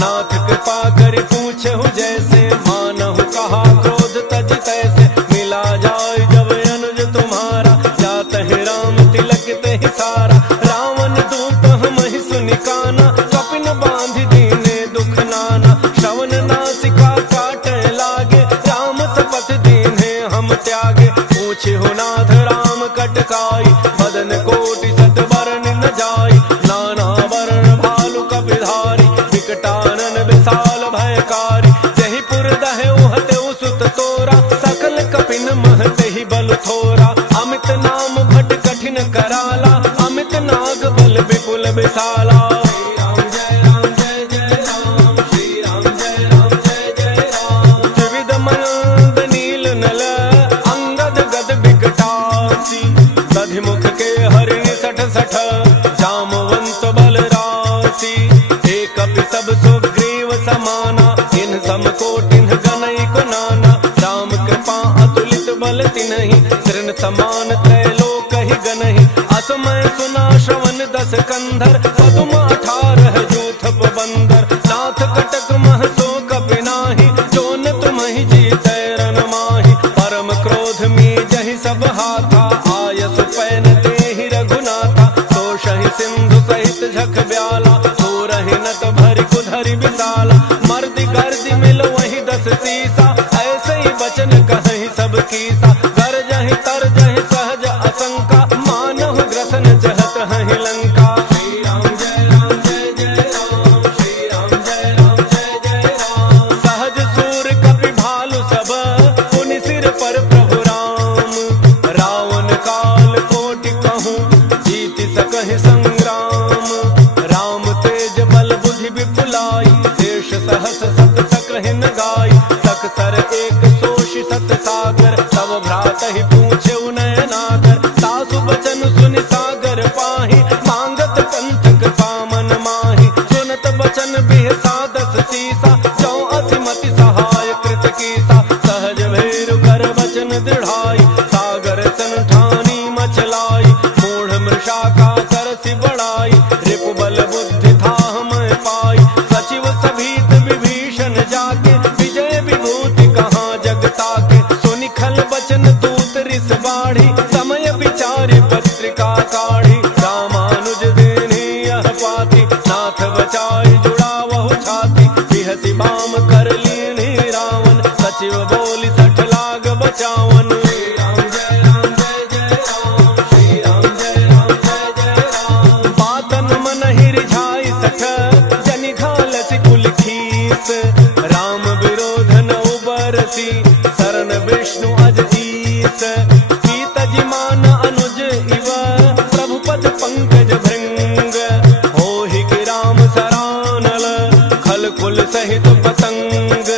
नाथ कृपा करि पूछहु जैसे, मानहु कहा क्रोध तज तैसे। मिला जाय जब अनुज तुम्हारा, जात है राम तिलक तेहि सारा। रावण दूत हमहि सुनि काना, कपिन बांधि दीने दुख नाना। श्रवण नासिका काटे लागे, राम सपथ दीन्हे हम त्यागे। पूछहु नाथ राम कटकाई, बदन कोटि सत बरन न जाई। नाना वरण भालु कपिधारी, विकटानन विशाल भयकारी। जहि पुर दहउ हतउ सुत तोरा, सकल कपिन महते ही बल थोरा। अमित नाम भट कठिन कराला, अमित नाग बल विपुल विशाला। श्री राम जय राम जय जय राम, श्री राम जय राम जय जय राम। त्रिविध मयंद नील नल, अंगद गद विकटासी। दधिमुख के हरिणि सठ सठ, जामवंत बल राशि। एक कपि सब सुग्रीव समाना, इन सम कोटिन गनई को नाना। राम कृपा अतुलित बल तिन्हि, तृण समान त्रैलोक ही गनहि। असमय सुना श्रवण दस कंधर, पदुम 18 जूथ बंदर। नाथ कटक मह सो कपि नाही, जोन तुम्हि जीतै रन माहि। परम क्रोध में जहि सब हाथा, आयसु पैन तेहि रघुनाथा। तोषहि सिंधु सहित झख ब्याला, तोरहि नट भरि कुधरि विशाला। मर्दि गर्दि मिल वही 10 सीसा, ऐसे ही बचन कहि सब कीसा। गरजहि तरजहि सहज असंका, मानहु ग्रसन चहत हहि लंका। श्री राम जय राम जय जय राम, श्री राम जय राम जय जय राम। सहज सूर कपि भालु सब, पुनि सिर पर प्रभु राम। रावण काल कोटि कहूँ, जीति सकहि संग्राम। राम तेज बल बुद्धि विपुलाई, शेष सहस सत सकहि न गाई। सकसर एक सोषि सत सागर, तब भ्रात ही पूछे नयनागर। सासु बचन सुनि सागर पाहि, मांगत पंथक पामन माहि। सुनत बचन बिहसा 10 सीसा, 84 मति सहाय कृत कीसा। सहज भैरु कर बचन दृढ़ाई, सागर सन ठानी मचलाई। मूढ़ मृषा का करसि बड़ाई, रिपु बल बुद्धि थाह मैं पाई। सचिव सभीत विभीषण जाके, विजय विभूति कहाँ जगता के। सुनि खल बचन दूत रिस बाढ़ी, समय विचारि पत्रिका काढ़ी। रामानुज देहि यह पाती, नाथ बचाई जुड़ावहु छाती। बिहसि बाम कर लीन्हि रावण, सचिव बोली 60 लाग बचावन। श्री राम जय राम जय जय राम, श्री राम जय राम जय जय राम। बातन मन ही रिझाई 60, जनि घालसि कुल खीस। राम विरोध न उबरसी, शरण विष्णु अज ईस। कीतजि मान अनुज इव, प्रभु पद पंकज भृंग। होहि कि राम सरानल, खल कुल सहित पतंग।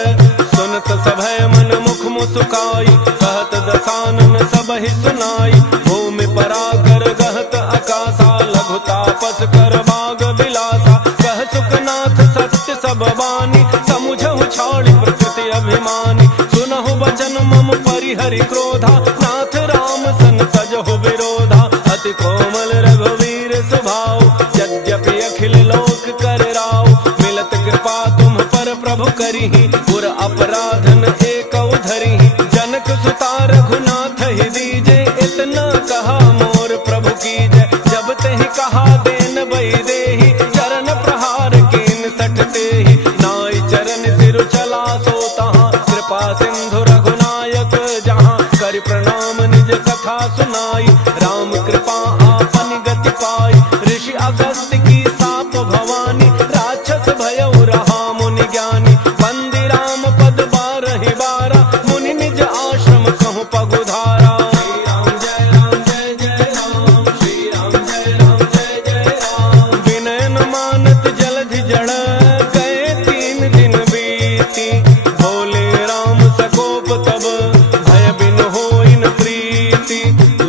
सुनत सभय मन मुख मुसुकाई, कहत दसानन सबहि सुनाई। भूमि परागर गहत अकासा, लघु तापस कर बाग बिलासा। कह सुखनाथ सत्य सब बानी, समुझहु छाड़ी प्रकृति अभिमानी। सुनहु बचन मम परिहरि क्रोधा, नाथ राम सन तजहु विरोधा। अति कोमल रघुवीर स्वभाव, यद्यपि अखिल लोक कर राव। मिलत कृपा तुम पर प्रभु करिहि, पुर अपराध न एकौ धरिहि। जनक सुता रघुनाथ ही दीजे, इतना कहा मोर प्रभु कीजय। जब तेहि कहा देन बई देहि, चरण प्रहार कीन 60 तेहि। नाई चरण सिर चला सो तहाँ, कृपा सिंधु रघुनायक जहाँ। करि प्रणाम निज कथा सुनाई, राम कृपा आपन गति पाई। ऋषि अगस्त्य की साप भवानी, राक्षस भयउ रहा मुनि ज्ञानी। बंदी राम पद 12 बारा, मुनि निज आश्रम कहूँ पगुधारा। श्री राम जय राम जय जय राम, श्री राम जय राम जय जय राम। विनय न मानत जलधि जड़, गए 3 दिन बीती। बोले राम सकोप तब, भय बिन होई न प्रीति।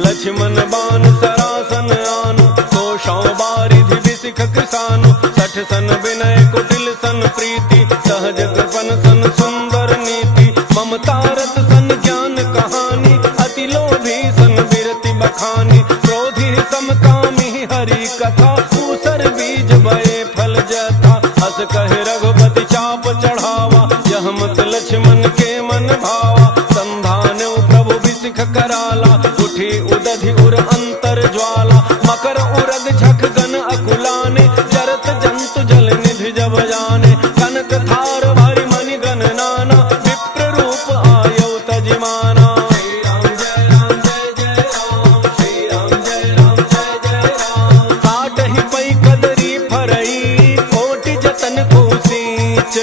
लक्ष्मण सन बान सरासन आनु, 100 बारिधि बिसिख किसानु, 60 सन विनय कुटिल सन प्रीति, सहज कृपन सन सुंदर नीति, ममता रत सन ज्ञान कहानी, अति लोभी सन बिरति बखानी, क्रोधी समकामी हरि कथा, ऊसर बीज बये फल जथा, अस कहे रघुपति चाप चढ़ावा, यह मत लक्ष्मण के मन भावा, संधान प्रभु बिसिख कराला, उठी उदधि उर अंतर ज्वाला, मकर उरग झख गन अकुलाने, जरत जंतु जल निधि जब जाने, कनक थार भरि मणि गण नाना, विप्र रूप आयौ तजिमाना। श्री राम जय राम जय जय राम, श्री राम जय राम जय जय राम। काटहि पै कदरी फरई, कोटि जतन को सींच,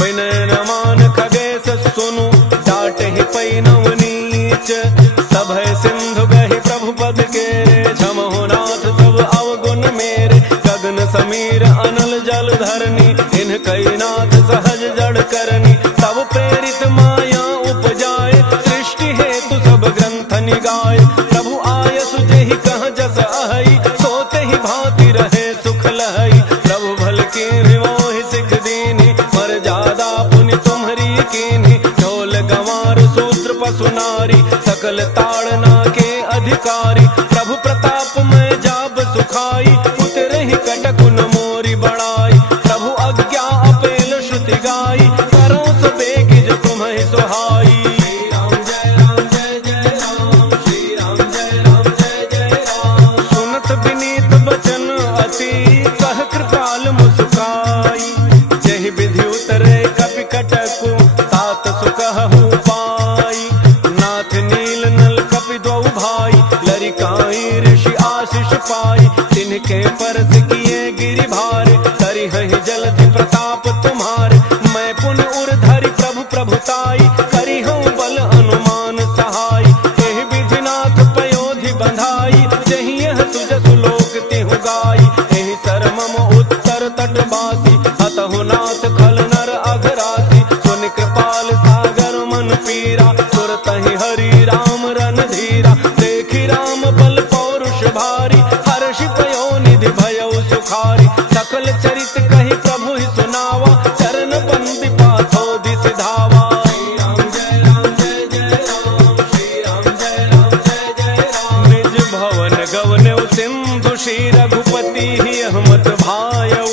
विनय न मान खगेश सुनु, डाटहि पै नवनीच, सभय सिंधु गहि प्रभु पद के, झमहु नाथ सब अवगुण मेरे, गगन समीर अनल जल धरनी, इन कई नाथ सहज जड़ करनी, तब प्रेरित माया उपजाए, सृष्टि हेतु सब ग्रंथ निगाए, प्रभु आयसु जेहि कह जस अहई, सोते ही भांति रहे सुख लहई, प्रभु भल की मोहि सिख दीनी, मर्यादा पुनि तुम्हरी कीन्ही, ढोल गंवार सूत्र पशु नारी, सकल ताड़ना के अधिकारी, प्रभु प्रताप में जाब सुखाई, उतरहि कटकुन मोरी बड़ाई, प्रभु आज्ञा अपेल श्रुति गाई, करो सो बेगिज तुम्हि सुहाई। श्री राम जय राम जय जय राम, श्री राम जय राम जय जय राम। सुनत विनीत बचन अति, कह कृपाल मुस्काई, जहि विधि उतरे कपि कटकु, तात सुकहु पाई, नाथ नील नल कपि द्वौ भाई, लरिकाई ऋषि आशीष पाई, तिनके परस किए गिरि भारे, करिहहि जलधि प्रताप तुम्हारे, मैं पुन उर धरि प्रभु प्रभुताई, करिहउँ बल अनुमान सहाय, एहि विधिनाथ पयोधि बंधाई, जहि यह सुजसु लोक तिहु गाई, एहि सर मम उत्तर तटवासी, अतहु नाथ खल नर अघरासी, सुनि कृपाल सागर मन पीरा, तुरतहि हरि राम रणधीरा, देखि राम बल पौरुष भारी, हर्षि पयोनिधि भयउ सुखारी, सकल चरित कहि प्रभु ही सुनावा, चरण बंदी पाथो दिस धावा। श्री राम जय राम जय जय राम, श्री राम जय राम जय जय राम। निज भवन गवनेउ सिंधु श्री रघुपति ही अहमत भायउ,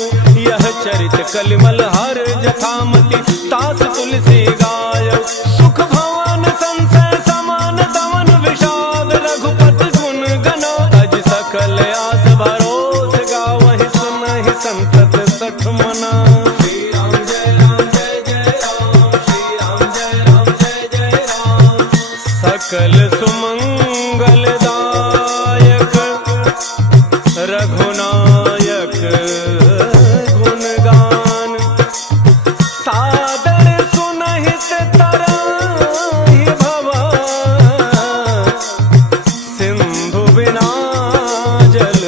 यह चरित कलिमल हर जथामति, तास तुलसी गायउ, सुख भवन संसय समान दमन विषाद, रघुपति गुण गना, अज सकल आस भरोस गावहि, सुनहि संतत सठ मना। श्री राम जय राम जय जय राम, श्री राम जय राम जय जय राम। सकल सुमंगल दायक रघुनायक गुणगान, सादर सुनहित तराहि भव, सिंधु बिना जल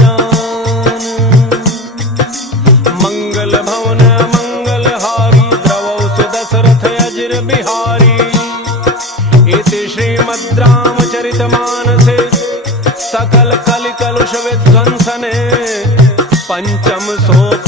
जान, मंगल भवन मंगल हारी, द्रवौ सुदशरथ अजिर बिहारी, इति श्रीमद् रामचरितमानसे, सकल कलि कलुष विध्वंसने, पंचम सोपान।